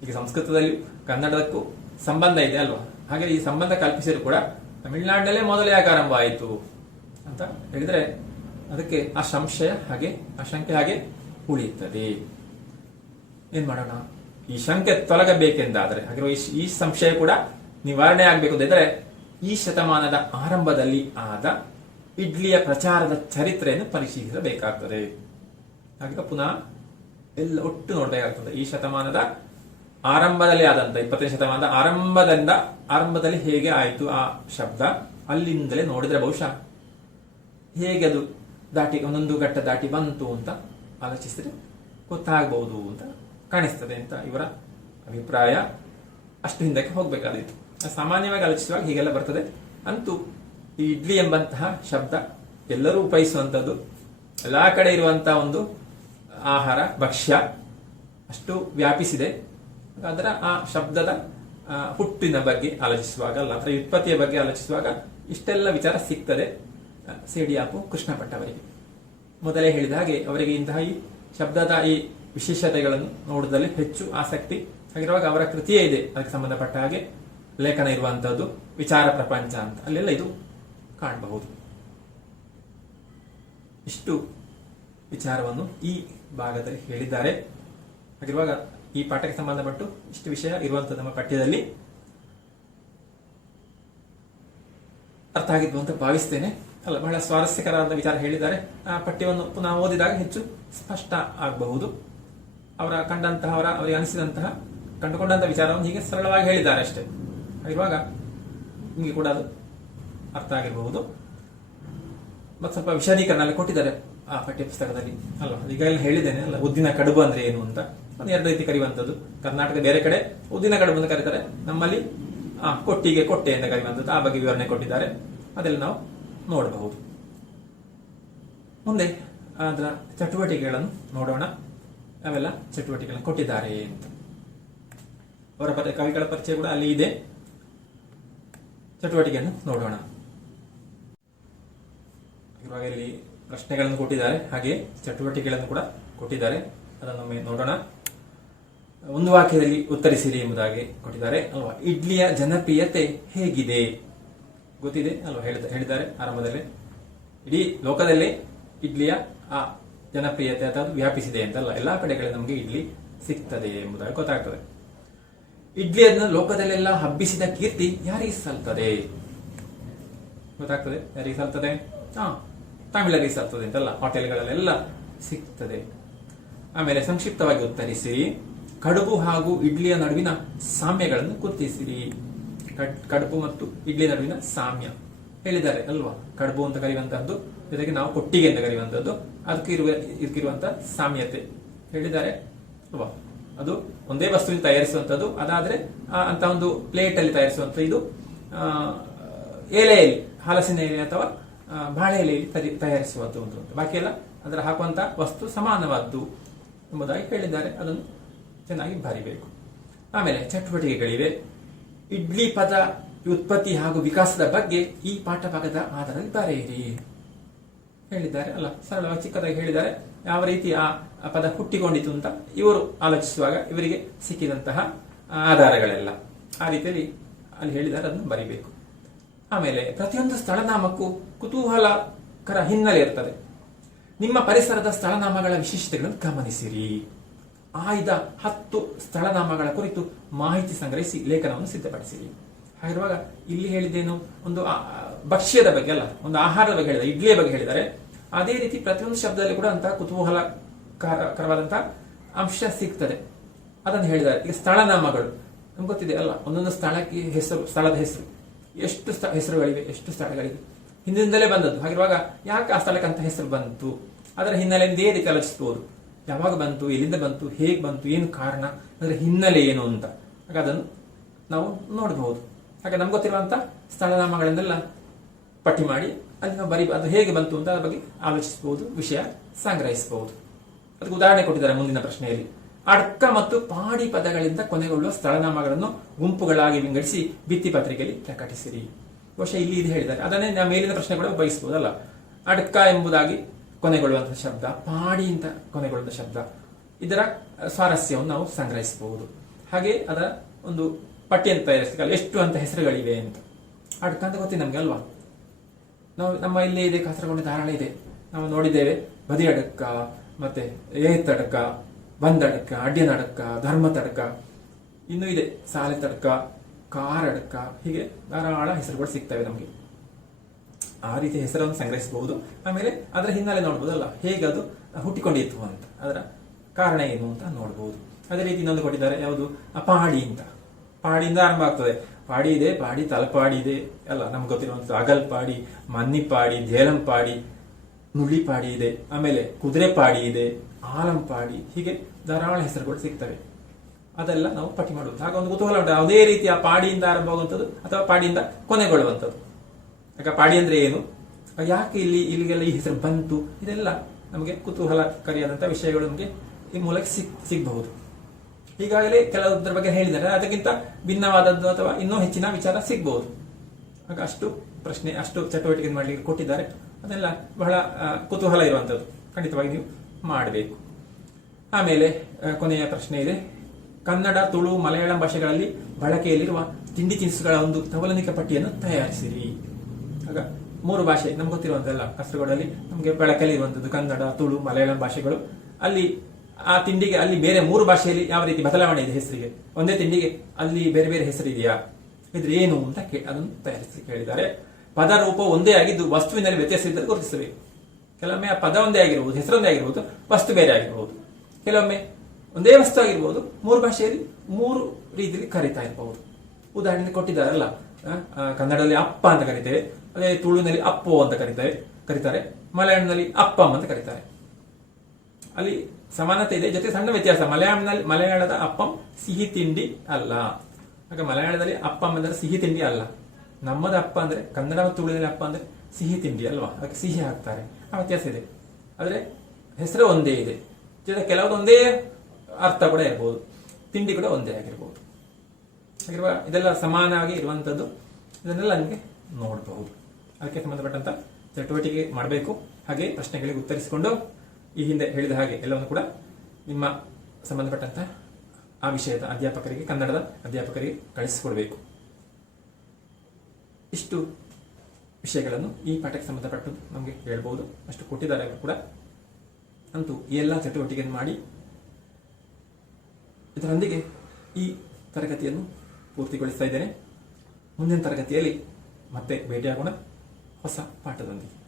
ಈಗ ಸಂಸ್ಕೃತದಲ್ಲಿ ಕನ್ನಡಕ್ಕೂ ಸಂಬಂಧ ಇದೆ ಅಲ್ವಾ, ಹಾಗೆ ಈ ಸಂಬಂಧ ಕಲ್ಪಿಸಿದ್ರು ಕೂಡ ತಮಿಳುನಾಡಿನಲ್ಲೇ ಮೊದಲು ಯಾಕೆ ಆರಂಭ ಆಯಿತು ಅಂತ ಹೇಳಿದ್ರೆ ಅದಕ್ಕೆ ಆ ಶಂಕೆ ಹಾಗೆ ಉಳಿಯುತ್ತದೆ. ಏನ್ ಮಾಡೋಣ, ಈ ಶಂಕೆ ತೊಲಗಬೇಕೆಂದಾದ್ರೆ, ಹಾಗಿರುವ ಈ ಸಂಶಯ ಕೂಡ ನಿವಾರಣೆ ಆಗಬೇಕು ಅಂತಿದ್ರೆ ಈ ಶತಮಾನದ ಆರಂಭದಲ್ಲಿ ಆದ ಇಡ್ಲಿಯ ಪ್ರಚಾರದ ಚರಿತ್ರೆಯನ್ನು ಪರಿಶೀಲಿಸಬೇಕಾಗ್ತದೆ. ಹಾಗೆ ಪುನಃ ಎಲ್ಲ ಒಟ್ಟು ನೋಡಬೇಕಾಗ್ತದೆ. ಈ ಶತಮಾನದ ಆರಂಭದಲ್ಲಿ ಆದಂತ 20ನೇ ಶತಮಾನದ ಆರಂಭದಲ್ಲಿ ಹೇಗೆ ಆಯಿತು ಆ ಶಬ್ದ, ಅಲ್ಲಿಂದಲೇ ನೋಡಿದ್ರೆ ಬಹುಶಃ ಹೇಗೆ ಅದು ಒಂದೊಂದು ಘಟ್ಟ ದಾಟಿ ಬಂತು ಅಂತ ಆಲೋಚಿಸಿದ್ರೆ ಗೊತ್ತಾಗಬಹುದು ಅಂತ ಕಾಣಿಸ್ತದೆ ಅಂತ ಇವರ ಅಭಿಪ್ರಾಯ. ಅಷ್ಟು ಹಿಂದಕ್ಕೆ ಹೋಗ್ಬೇಕಾದಿತ್ತು. ಸಾಮಾನ್ಯವಾಗಿ ಆಲೋಚಿಸುವಾಗ ಹೀಗೆಲ್ಲ ಬರ್ತದೆ. ಅಂತೂ ಈ ಇಡ್ಲಿ ಎಂಬಂತಹ ಶಬ್ದ ಎಲ್ಲರೂ ಉಪಯೋಗಿಸುವಂಥದ್ದು, ಎಲ್ಲಾ ಕಡೆ ಇರುವಂತಹ ಒಂದು ಆಹಾರ ಭಕ್ಷ್ಯ ಅಷ್ಟು ವ್ಯಾಪಿಸಿದೆ. ಅದರ ಆ ಶಬ್ದದ ಹುಟ್ಟಿನ ಬಗ್ಗೆ ಆಲೋಚಿಸುವಾಗ, ಅಲ್ಲ ಅದರ ವ್ಯುತ್ಪತ್ತಿಯ ಬಗ್ಗೆ ಆಲೋಚಿಸುವಾಗ ಇಷ್ಟೆಲ್ಲ ವಿಚಾರ ಸಿಗ್ತದೆ ಸೇಡಿಯಾಪು ಕೃಷ್ಣ ಭಟ್ ಅವರಿಗೆ. ಮೊದಲೇ ಹೇಳಿದ ಹಾಗೆ ಅವರಿಗೆ ಇಂತಹ ಈ ಶಬ್ದದ ಈ ವಿಶೇಷತೆಗಳನ್ನು ನೋಡುವುದರಲ್ಲಿ ಹೆಚ್ಚು ಆಸಕ್ತಿ. ಹಾಗಿರುವಾಗ ಅವರ ಕೃತಿಯೇ ಇದೆ ಅದಕ್ಕೆ ಸಂಬಂಧಪಟ್ಟ ಹಾಗೆ ಲೇಖನ ಇರುವಂತಹದ್ದು, ವಿಚಾರ ಪ್ರಪಂಚ ಅಂತ, ಅಲ್ಲೆಲ್ಲ ಇದು ಕಾಣಬಹುದು. ಇಷ್ಟು ವಿಚಾರವನ್ನು ಈ ಭಾಗದಲ್ಲಿ ಹೇಳಿದ್ದಾರೆ. ಹಾಗಿರುವಾಗ ಈ ಪಾಠಕ್ಕೆ ಸಂಬಂಧಪಟ್ಟು ಇಷ್ಟು ವಿಷಯ ಇರುವಂತದ್ದು ನಮ್ಮ ಪಠ್ಯದಲ್ಲಿ ಅರ್ಥ ಆಗಿದ್ದು ಅಂತ ಭಾವಿಸ್ತೇನೆ. ಅಲ್ಲ, ಬಹಳ ಸ್ವಾರಸ್ಯಕರವಾದ ವಿಚಾರ ಹೇಳಿದ್ದಾರೆ. ಆ ಪಠ್ಯವನ್ನು ಪುನಃ ಓದಿದಾಗ ಹೆಚ್ಚು ಸ್ಪಷ್ಟ ಆಗಬಹುದು. ಅವರಿಗೆ ಅನಿಸಿದಂತಹ ಕಂಡುಕೊಂಡಂತಹ ವಿಚಾರವನ್ನು ಹೀಗೆ ಸರಳವಾಗಿ ಹೇಳಿದ್ದಾರೆ ಅಷ್ಟೇ. ಹಾಗಿರುವಾಗ ನಿಮಗೆ ಕೂಡ ಅದು ಅರ್ಥ ಆಗಿರಬಹುದು. ಮತ್ತೆ ಸ್ವಲ್ಪ ವಿಷದೀಕರಣ ಕೊಟ್ಟಿದ್ದಾರೆ ಆ ಪಠ್ಯ ಪುಸ್ತಕದಲ್ಲಿ ಅಲ್ಲ. ಈಗ ಎಲ್ಲ ಹೇಳಿದ್ದೇನೆ ಅಲ್ಲ, ಉದ್ದಿನ ಕಡುಬು ಅಂದ್ರೆ ಏನು ಅಂತ. ಒಂದು ಎರಡು ರೀತಿ ಕರೆಯುವಂಥದ್ದು. ಕರ್ನಾಟಕ ಬೇರೆ ಕಡೆ ಉದ್ದಿನ ಕಡುಬು ಅಂತ ಕರೀತಾರೆ, ನಮ್ಮಲ್ಲಿ ಕೊಟ್ಟೆ ಅಂತ ಕರೆಯುವಂಥದ್ದು. ಆ ಬಗ್ಗೆ ವಿವರಣೆ ಕೊಟ್ಟಿದ್ದಾರೆ, ಅದೆಲ್ಲ ನಾವು ನೋಡಬಹುದು. ಮುಂದೆ ಅದರ ಚಟುವಟಿಕೆಗಳನ್ನು ನೋಡೋಣ. ಅವೆಲ್ಲ ಚಟುವಟಿಕೆಗಳನ್ನು ಕೊಟ್ಟಿದ್ದಾರೆ ಅಂತ. ಅವರ ಕವಿಗಳ ಪರಿಚಯ ಕೂಡ ಅಲ್ಲಿ ಇದೆ. ಚಟುವಟಿಕೆಯನ್ನು ನೋಡೋಣ. ಇವಾಗ ಇಲ್ಲಿ ಪ್ರಶ್ನೆಗಳನ್ನು ಕೊಟ್ಟಿದ್ದಾರೆ, ಹಾಗೆ ಚಟುವಟಿಕೆಗಳನ್ನು ಕೂಡ ಕೊಟ್ಟಿದ್ದಾರೆ. ಅದನ್ನೊಮ್ಮೆ ನೋಡೋಣ. ಒಂದು ವಾಕ್ಯದಲ್ಲಿ ಉತ್ತರಿಸಿರಿ ಎಂಬುದಾಗಿ ಕೊಟ್ಟಿದ್ದಾರೆ ಅಲ್ವಾ. ಇಡ್ಲಿಯ ಜನಪ್ರಿಯತೆ ಹೇಗಿದೆ ಗೊತ್ತಿದೆ ಅಲ್ವಾ, ಹೇಳಿದ್ದಾರೆ ಆರಂಭದಲ್ಲಿ. ಇಡೀ ಲೋಕದಲ್ಲೇ ಇಡ್ಲಿಯ ಆ ಜನಪ್ರಿಯತೆ ಅಥವಾ ವ್ಯಾಪಿಸಿದೆ ಅಂತಲ್ಲ, ಎಲ್ಲಾ ಕಡೆಗಳಲ್ಲಿ ನಮಗೆ ಇಡ್ಲಿ ಸಿಗ್ತದೆ ಎಂಬುದಾಗಿ ಗೊತ್ತಾಗ್ತದೆ. ಇಡ್ಲಿಯನ್ನು ಲೋಕದಲ್ಲೆಲ್ಲ ಹಬ್ಬಿಸಿದ ಕೀರ್ತಿ ಯಾರಿಗೆ ಸಲ್ತದೆ ಗೊತ್ತಾಗ್ತದೆ. ಯಾರಿಗೆ ಸಲ್ತದೆ? ತಮಿಳರಿಗೆ ಸಲ್ತದೆ ಅಂತಲ್ಲ, ಹೋಟೆಲ್ಗಳಲ್ಲೆಲ್ಲ ಸಿಗ್ತದೆ. ಆಮೇಲೆ ಸಂಕ್ಷಿಪ್ತವಾಗಿ ಉತ್ತರಿಸಿರಿ. ಕಡುಬು ಹಾಗೂ ಇಡ್ಲಿಯ ನಡುವಿನ ಸಾಮ್ಯಗಳನ್ನು ಗುರುತಿಸಿರಿ. ಕಡುಬು ಮತ್ತು ಇಡ್ಲಿ ನಡುವಿನ ಸಾಮ್ಯ ಹೇಳಿದ್ದಾರೆ ಅಲ್ವಾ. ಕಡುಬು ಅಂತ ಕರೆಯುವಂತಹದ್ದು, ಜೊತೆಗೆ ನಾವು ಕೊಟ್ಟಿಗೆ ಅಂತ ಕರೆಯುವಂತಹದ್ದು, ಇದಕ್ಕಿರುವಂತಹ ಸಾಮ್ಯತೆ ಹೇಳಿದ್ದಾರೆ ಅಲ್ವಾ. ಅದು ಒಂದೇ ವಸ್ತುವಿನ ತಯಾರಿಸುವಂತದ್ದು, ಅದಾದ್ರೆ ಅಂತ ಒಂದು ಪ್ಲೇಟ್ ಅಲ್ಲಿ ತಯಾರಿಸುವಂತ, ಇದು ಎಲೆಯಲ್ಲಿ, ಹಲಸಿನ ಎಲೆ ಅಥವಾ ಬಾಳೆ ಎಲೆಯಲ್ಲಿ ತಯಾರಿಸುವಂತ ಒಂದು, ಬಾಕಿ ಎಲ್ಲ ಅದರ ಹಾಕುವಂತ ವಸ್ತು ಸಮಾನವಾದ್ದು ಎಂಬುದಾಗಿ ಹೇಳಿದ್ದಾರೆ. ಅದನ್ನು ಚೆನ್ನಾಗಿ ಬರಿಬೇಕು. ಆಮೇಲೆ ಚಟುವಟಿಕೆಗಳಿವೆ. ಇಡ್ಲಿ ಪದ ಉತ್ಪತ್ತಿ ಹಾಗೂ ವಿಕಾಸದ ಬಗ್ಗೆ ಈ ಪಾಠಭಾಗದ ಆಧಾರದಲ್ಲಿ ಬರೆಯಿರಿ ಹೇಳಿದ್ದಾರೆ ಅಲ್ಲ. ಸರಳವಾಗಿ ಚಿಕ್ಕದಾಗಿ ಹೇಳಿದ್ದಾರೆ. ಯಾವ ರೀತಿ ಆ ಪದ ಹುಟ್ಟಿಕೊಂಡಿತು ಅಂತ ಇವರು ಆಲೋಚಿಸುವಾಗ ಇವರಿಗೆ ಸಿಕ್ಕಿದಂತಹ ಆಧಾರಗಳೆಲ್ಲ ಆ ರೀತಿಯಲ್ಲಿ ಅಲ್ಲಿ ಹೇಳಿದ್ದಾರೆ, ಅದನ್ನು ಬರಿಬೇಕು. ಆಮೇಲೆ ಪ್ರತಿಯೊಂದು ಸ್ಥಳನಾಮಕ್ಕೂ ಕುತೂಹಲಕರ ಹಿನ್ನೆಲೆ ಇರ್ತದೆ. ನಿಮ್ಮ ಪರಿಸರದ ಸ್ಥಳನಾಮಗಳ ವಿಶೇಷತೆಗಳನ್ನು ಗಮನಿಸಿರಿ. ಆಯ್ದ 10 ಸ್ಥಳನಾಮಗಳ ಕುರಿತು ಮಾಹಿತಿ ಸಂಗ್ರಹಿಸಿ ಲೇಖನವನ್ನು ಸಿದ್ಧಪಡಿಸಿರಿ. ಹಾಗಿರುವಾಗ ಇಲ್ಲಿ ಹೇಳಿದ್ದೇನು, ಒಂದು ಭಕ್ಷ್ಯದ ಬಗ್ಗೆ ಅಲ್ಲ, ಒಂದು ಆಹಾರದ ಬಗ್ಗೆ ಹೇಳಿದ್ದಾರೆ, ಇಡ್ಲಿಯ ಬಗ್ಗೆ ಹೇಳಿದ್ದಾರೆ. ಅದೇ ರೀತಿ ಪ್ರತಿಯೊಂದು ಶಬ್ದದಲ್ಲಿ ಕೂಡ ಅಂತ ಕುತೂಹಲಕರವಾದಂತಹ ಅಂಶ ಸಿಗ್ತದೆ, ಅದನ್ನು ಹೇಳಿದ್ದಾರೆ. ಈಗ ಸ್ಥಳನಾಮಗಳು ನಮ್ಗೆ ಗೊತ್ತಿದೆ ಅಲ್ಲ, ಒಂದೊಂದು ಸ್ಥಳಕ್ಕೆ ಹೆಸರು, ಸ್ಥಳದ ಹೆಸರು, ಎಷ್ಟು ಹೆಸರುಗಳಿವೆ, ಎಷ್ಟು ಸ್ಥಳಗಳಿವೆ, ಹಿಂದಿನಿಂದಲೇ ಬಂದದ್ದು. ಹಾಗಿರುವಾಗ ಯಾಕೆ ಆ ಸ್ಥಳಕ್ಕೆ ಅಂತ ಹೆಸರು ಬಂತು, ಅದರ ಹಿನ್ನೆಲೆಯಿಂದ ಇದೇ ರೀತಿ ಆಲೋಚಿಸಬಹುದು. ಯಾವಾಗ ಬಂತು, ಎಲ್ಲಿಂದ ಬಂತು, ಹೇಗೆ ಬಂತು, ಏನು ಕಾರಣ, ಅದರ ಹಿನ್ನೆಲೆ ಏನು ಅಂತ ಆಗ ಅದನ್ನು ನಾವು ನೋಡಬಹುದು. ಹಾಗೆ ನಮ್ಗೆ ಗೊತ್ತಿರುವಂತ ಸ್ಥಳನಾಮಗಳನ್ನೆಲ್ಲ ಪಟ್ಟಿ ಮಾಡಿ ಅಲ್ಲಿ ನಾವು ಅದು ಹೇಗೆ ಬಂತು ಅಂತ ಅದರ ಬಗ್ಗೆ ಆಲೋಚಿಸಬಹುದು, ವಿಷಯ ಸಂಗ್ರಹಿಸಬಹುದು. ಅದಕ್ಕೆ ಉದಾಹರಣೆ ಕೊಟ್ಟಿದ್ದಾರೆ ಮುಂದಿನ ಪ್ರಶ್ನೆಯಲ್ಲಿ. ಅಡ್ಕ ಮತ್ತು ಪಾಡಿ ಪದಗಳಿಂದ ಕೊನೆಗೊಳ್ಳುವ ಸ್ಥಳನಾಮಗಳನ್ನು ಗುಂಪುಗಳಾಗಿ ವಿಂಗಡಿಸಿ ಭಿತ್ತಿ ಪತ್ರಿಕೆಯಲ್ಲಿ ಪ್ರಕಟಿಸಿರಿ. ಬಹುಶಃ ಇಲ್ಲಿ ಇದು ಹೇಳಿದ್ದಾರೆ, ಅದನ್ನೇ ನಾವು ಮೇಲಿನ ಪ್ರಶ್ನೆ ಕೂಡ ಬಯಸಬಹುದಲ್ಲ. ಅಡ್ಕ ಎಂಬುದಾಗಿ ಕೊನೆಗೊಳ್ಳುವಂತಹ ಶಬ್ದ, ಪಾಡಿ ಅಂತ ಕೊನೆಗೊಳ್ಳುವಂತಹ ಶಬ್ದ, ಇದರ ಸ್ವಾರಸ್ಯವನ್ನು ನಾವು ಸಂಗ್ರಹಿಸಬಹುದು. ಹಾಗೆ ಅದರ ಒಂದು ಪಟ್ಟಿಯನ್ನು ತಯಾರಿಸಲಿಕ್ಕೆ ಎಷ್ಟು ಅಂತ ಹೆಸರುಗಳಿವೆ ಅಂತ. ಅಡ್ಕ ಅಂತ ಗೊತ್ತಿದೆ ನಮ್ಗೆ ಅಲ್ವಾ. ನಾವು ನಮ್ಮ ಇಲ್ಲೇ ಇದೆ, ಕಾಸರಗೋಡು ಧಾರಾಳ ಇದೆ, ನಾವು ನೋಡಿದ್ದೇವೆ. ಬದಿ ಅಡಕ, ಮತ್ತೆ ಏತಡಕ, ಬಂದಡಕ, ಅಡ್ಯನಡಕ, ಧರ್ಮತಡಕ, ಇನ್ನೂ ಇದೆ ಸಾಲೆ ತಡಕ, ಕಾರಡಕ, ಹೀಗೆ ಧಾರಾಳ ಹೆಸರುಗಳು ಸಿಗ್ತವೆ ನಮಗೆ. ಆ ರೀತಿ ಹೆಸರನ್ನು ಸಂಗ್ರಹಿಸಬಹುದು. ಆಮೇಲೆ ಅದರ ಹಿನ್ನೆಲೆ ನೋಡ್ಬೋದಲ್ಲ, ಹೇಗೆ ಅದು ಹುಟ್ಟಿಕೊಂಡಿತ್ತು ಅಂತ, ಅದರ ಕಾರಣ ಏನು ಅಂತ ನೋಡಬಹುದು. ಅದೇ ರೀತಿ ಇನ್ನೊಂದು ಕೊಟ್ಟಿದ್ದಾರೆ, ಯಾವುದು, ಪಾಡಿ ಅಂತ. ಪಾಡಿಯಿಂದ ಆರಂಭ ಆಗ್ತದೆ. ಪಾಡಿ ಇದೆ, ಪಾಡಿ ತಲಪಾಡಿ ಇದೆ ಅಲ್ಲ, ನಮ್ಗೆ ಗೊತ್ತಿರುವಂತ ಅಗಲ್ಪಾಡಿ, ಮನ್ನಿಪಾಡಿ, ಜೇಲಂಪಾಡಿ, ನುಳ್ಳಿಪಾಡಿ ಇದೆ. ಆಮೇಲೆ ಕುದುರೆ ಪಾಡಿ ಇದೆ, ಆಲಂಪಾಡಿ, ಹೀಗೆ ಧಾರಾಳ ಹೆಸರುಗಳು ಸಿಗ್ತವೆ. ಅದೆಲ್ಲ ನಾವು ಪಟ್ಟಿ ಮಾಡುವುದು. ಆಗ ಒಂದು ಕುತೂಹಲ ಉಂಟು, ಯಾವುದೇ ರೀತಿಯ ಪಾಡಿಯಿಂದ ಆರಂಭವಾಗುವಂಥದ್ದು ಅಥವಾ ಪಾಡಿಯಿಂದ ಕೊನೆಗೊಳ್ಳುವಂಥದ್ದು. ಆಗ ಪಾಡಿ ಅಂದ್ರೆ ಏನು, ಯಾಕೆ ಇಲ್ಲಿಗೆಲ್ಲ ಈ ಹೆಸರು ಬಂತು, ಇದೆಲ್ಲ ನಮಗೆ ಕುತೂಹಲಕಾರಿಯಾದಂತಹ ವಿಷಯಗಳು ನಮಗೆ ಈ ಮೂಲಕ ಸಿಗಬಹುದು. ಈಗಾಗಲೇ ಕೆಲವುದ್ರ ಬಗ್ಗೆ ಹೇಳಿದ್ದಾರೆ, ಅದಕ್ಕಿಂತ ಭಿನ್ನವಾದದ್ದು ಅಥವಾ ಇನ್ನೂ ಹೆಚ್ಚಿನ ವಿಚಾರ ಸಿಗಬಹುದು. ಆಗ ಅಷ್ಟು ಪ್ರಶ್ನೆ, ಅಷ್ಟು ಚಟುವಟಿಕೆ ಮಾಡಲಿಕ್ಕೆ ಕೊಟ್ಟಿದ್ದಾರೆ. ಅದೆಲ್ಲ ಬಹಳ ಕುತೂಹಲ ಇರುವಂಥದ್ದು, ಖಂಡಿತವಾಗಿ ನೀವು ಮಾಡಬೇಕು. ಆಮೇಲೆ ಕೊನೆಯ ಪ್ರಶ್ನೆ ಇದೆ, ಕನ್ನಡ, ತುಳು, ಮಲಯಾಳಂ ಭಾಷೆಗಳಲ್ಲಿ ಬಳಕೆಯಲ್ಲಿರುವ ತಿಂಡಿ ತಿನಿಸುಗಳ ಒಂದು ತವಲನಿಕ ಪಟ್ಟಿಯನ್ನು ತಯಾರಿಸಿರಿ. ಆಗ 3 ಭಾಷೆ ನಮ್ಗೆ ಗೊತ್ತಿರುವಂತಲ್ಲ, ಕಾಸರಗೋಡಲ್ಲಿ ನಮಗೆ ಬಳಕೆಯಲ್ಲಿ ಇರುವಂತದ್ದು ಕನ್ನಡ, ತುಳು, ಮಲಯಾಳಂ ಭಾಷೆಗಳು. ಅಲ್ಲಿ ಆ ತಿಂಡಿಗೆ ಅಲ್ಲಿ ಬೇರೆ 3 ಭಾಷೆಯಲ್ಲಿ ಯಾವ ರೀತಿ ಬದಲಾವಣೆ ಇದೆ ಹೆಸರಿಗೆ, ಒಂದೇ ತಿಂಡಿಗೆ ಅಲ್ಲಿ ಬೇರೆ ಬೇರೆ ಹೆಸರಿದೆಯಾ, ಇದ್ರೆ ಏನು ಅಂತ ಅದನ್ನು ತಯಾರಿಸಿ ಕೇಳಿದ್ದಾರೆ. ಪದ ರೂಪ ಒಂದೇ ಆಗಿದ್ದು ವಸ್ತುವಿನಲ್ಲಿ ವ್ಯತ್ಯಾಸ ಇದ್ದರೆ ಗುರುತಿಸಬೇಕು. ಕೆಲವೊಮ್ಮೆ ಆ ಪದ ಒಂದೇ ಆಗಿರಬಹುದು, ಹೆಸರೊಂದೇ ಆಗಿರಬಹುದು, ವಸ್ತು ಬೇರೆ ಆಗಿರಬಹುದು. ಕೆಲವೊಮ್ಮೆ ಒಂದೇ ವಸ್ತು ಆಗಿರಬಹುದು, 3 ಭಾಷೆಯಲ್ಲಿ 3 ರೀತಿಯಲ್ಲಿ ಕರೀತಾ ಇರಬಹುದು. ಉದಾಹರಣೆ ಕೊಟ್ಟಿದ್ದಾರಲ್ಲ, ಕನ್ನಡದಲ್ಲಿ ಅಪ್ಪ ಅಂತ ಕರೀತೇವೆ, ಅದೇ ತುಳುವಿನಲ್ಲಿ ಅಪ್ಪೋ ಅಂತ ಕರೀತಾರೆ, ಮಲಯಾಳಂನಲ್ಲಿ ಅಪ್ಪಂ ಅಂತ ಕರೀತಾರೆ. ಅಲ್ಲಿ ಸಮಾನತೆ ಇದೆ, ಜೊತೆ ಸಣ್ಣ ವ್ಯತ್ಯಾಸ. ಮಲಯಾಳದ ಅಪ್ಪಂ ಸಿಹಿ ತಿಂಡಿ ಅಲ್ಲ. ಆಗ ಮಲಯಾಳದಲ್ಲಿ ಅಪ್ಪಂ ಅಂದ್ರೆ ಸಿಹಿ ತಿಂಡಿ ಅಲ್ಲ. ನಮ್ಮದ ಅಪ್ಪ ಅಂದ್ರೆ, ಕನ್ನಡ ಮತ್ತು ತುಳುವಿನಲ್ಲಿ ಅಪ್ಪ ಅಂದ್ರೆ ಸಿಹಿ ತಿಂಡಿ ಅಲ್ವಾ, ಅದಕ್ಕೆ ಸಿಹಿ ಹಾಕ್ತಾರೆ. ಆ ವ್ಯತ್ಯಾಸ ಇದೆ. ಆದ್ರೆ ಹೆಸರು ಒಂದೇ ಇದೆ, ಜೊತೆ ಕೆಲವೊಂದು ಒಂದೇ ಅರ್ಥ ಕೂಡ ಇರಬಹುದು, ತಿಂಡಿ ಕೂಡ ಒಂದೇ ಆಗಿರಬಹುದು. ಹಾಗಿರುವ ಇದೆಲ್ಲ ಸಮಾನವಾಗಿ ಇರುವಂತದ್ದು, ಇದನ್ನೆಲ್ಲ ನಿಮಗೆ ನೋಡಬಹುದು. ಅದಕ್ಕೆ ಸಂಬಂಧಪಟ್ಟಂತ ಚಟುವಟಿಕೆ ಮಾಡಬೇಕು. ಹಾಗೆ ಪ್ರಶ್ನೆಗಳಿಗೆ ಉತ್ತರಿಸಿಕೊಂಡು ಈ ಹಿಂದೆ ಹೇಳಿದ ಹಾಗೆ ಎಲ್ಲವನ್ನು ಕೂಡ ನಿಮ್ಮ ಸಂಬಂಧಪಟ್ಟಂತ ಆ ವಿಷಯದ ಅಧ್ಯಾಪಕರಿಗೆ, ಕನ್ನಡದ ಅಧ್ಯಾಪಕರಿಗೆ ಕಳಿಸಿಕೊಡ್ಬೇಕು. ಇಷ್ಟು ವಿಷಯಗಳನ್ನು ಈ ಪಾಠಕ್ಕೆ ಸಂಬಂಧಪಟ್ಟು ನಮಗೆ ಹೇಳ್ಬೋದು. ಅಷ್ಟು ಕೊಟ್ಟಿದ್ದಾರೆ ಅವರು ಕೂಡ. ಅಂತೂ ಈ ಎಲ್ಲ ಚಟುವಟಿಕೆಯನ್ನು ಮಾಡಿ ಇದರೊಂದಿಗೆ ಈ ತರಗತಿಯನ್ನು ಪೂರ್ತಿಗೊಳಿಸ್ತಾ ಇದ್ದೇನೆ. ಮುಂದಿನ ತರಗತಿಯಲ್ಲಿ ಮತ್ತೆ ಭೇಟಿಯಾಗೋಣ ಹೊಸ ಪಾಠದೊಂದಿಗೆ.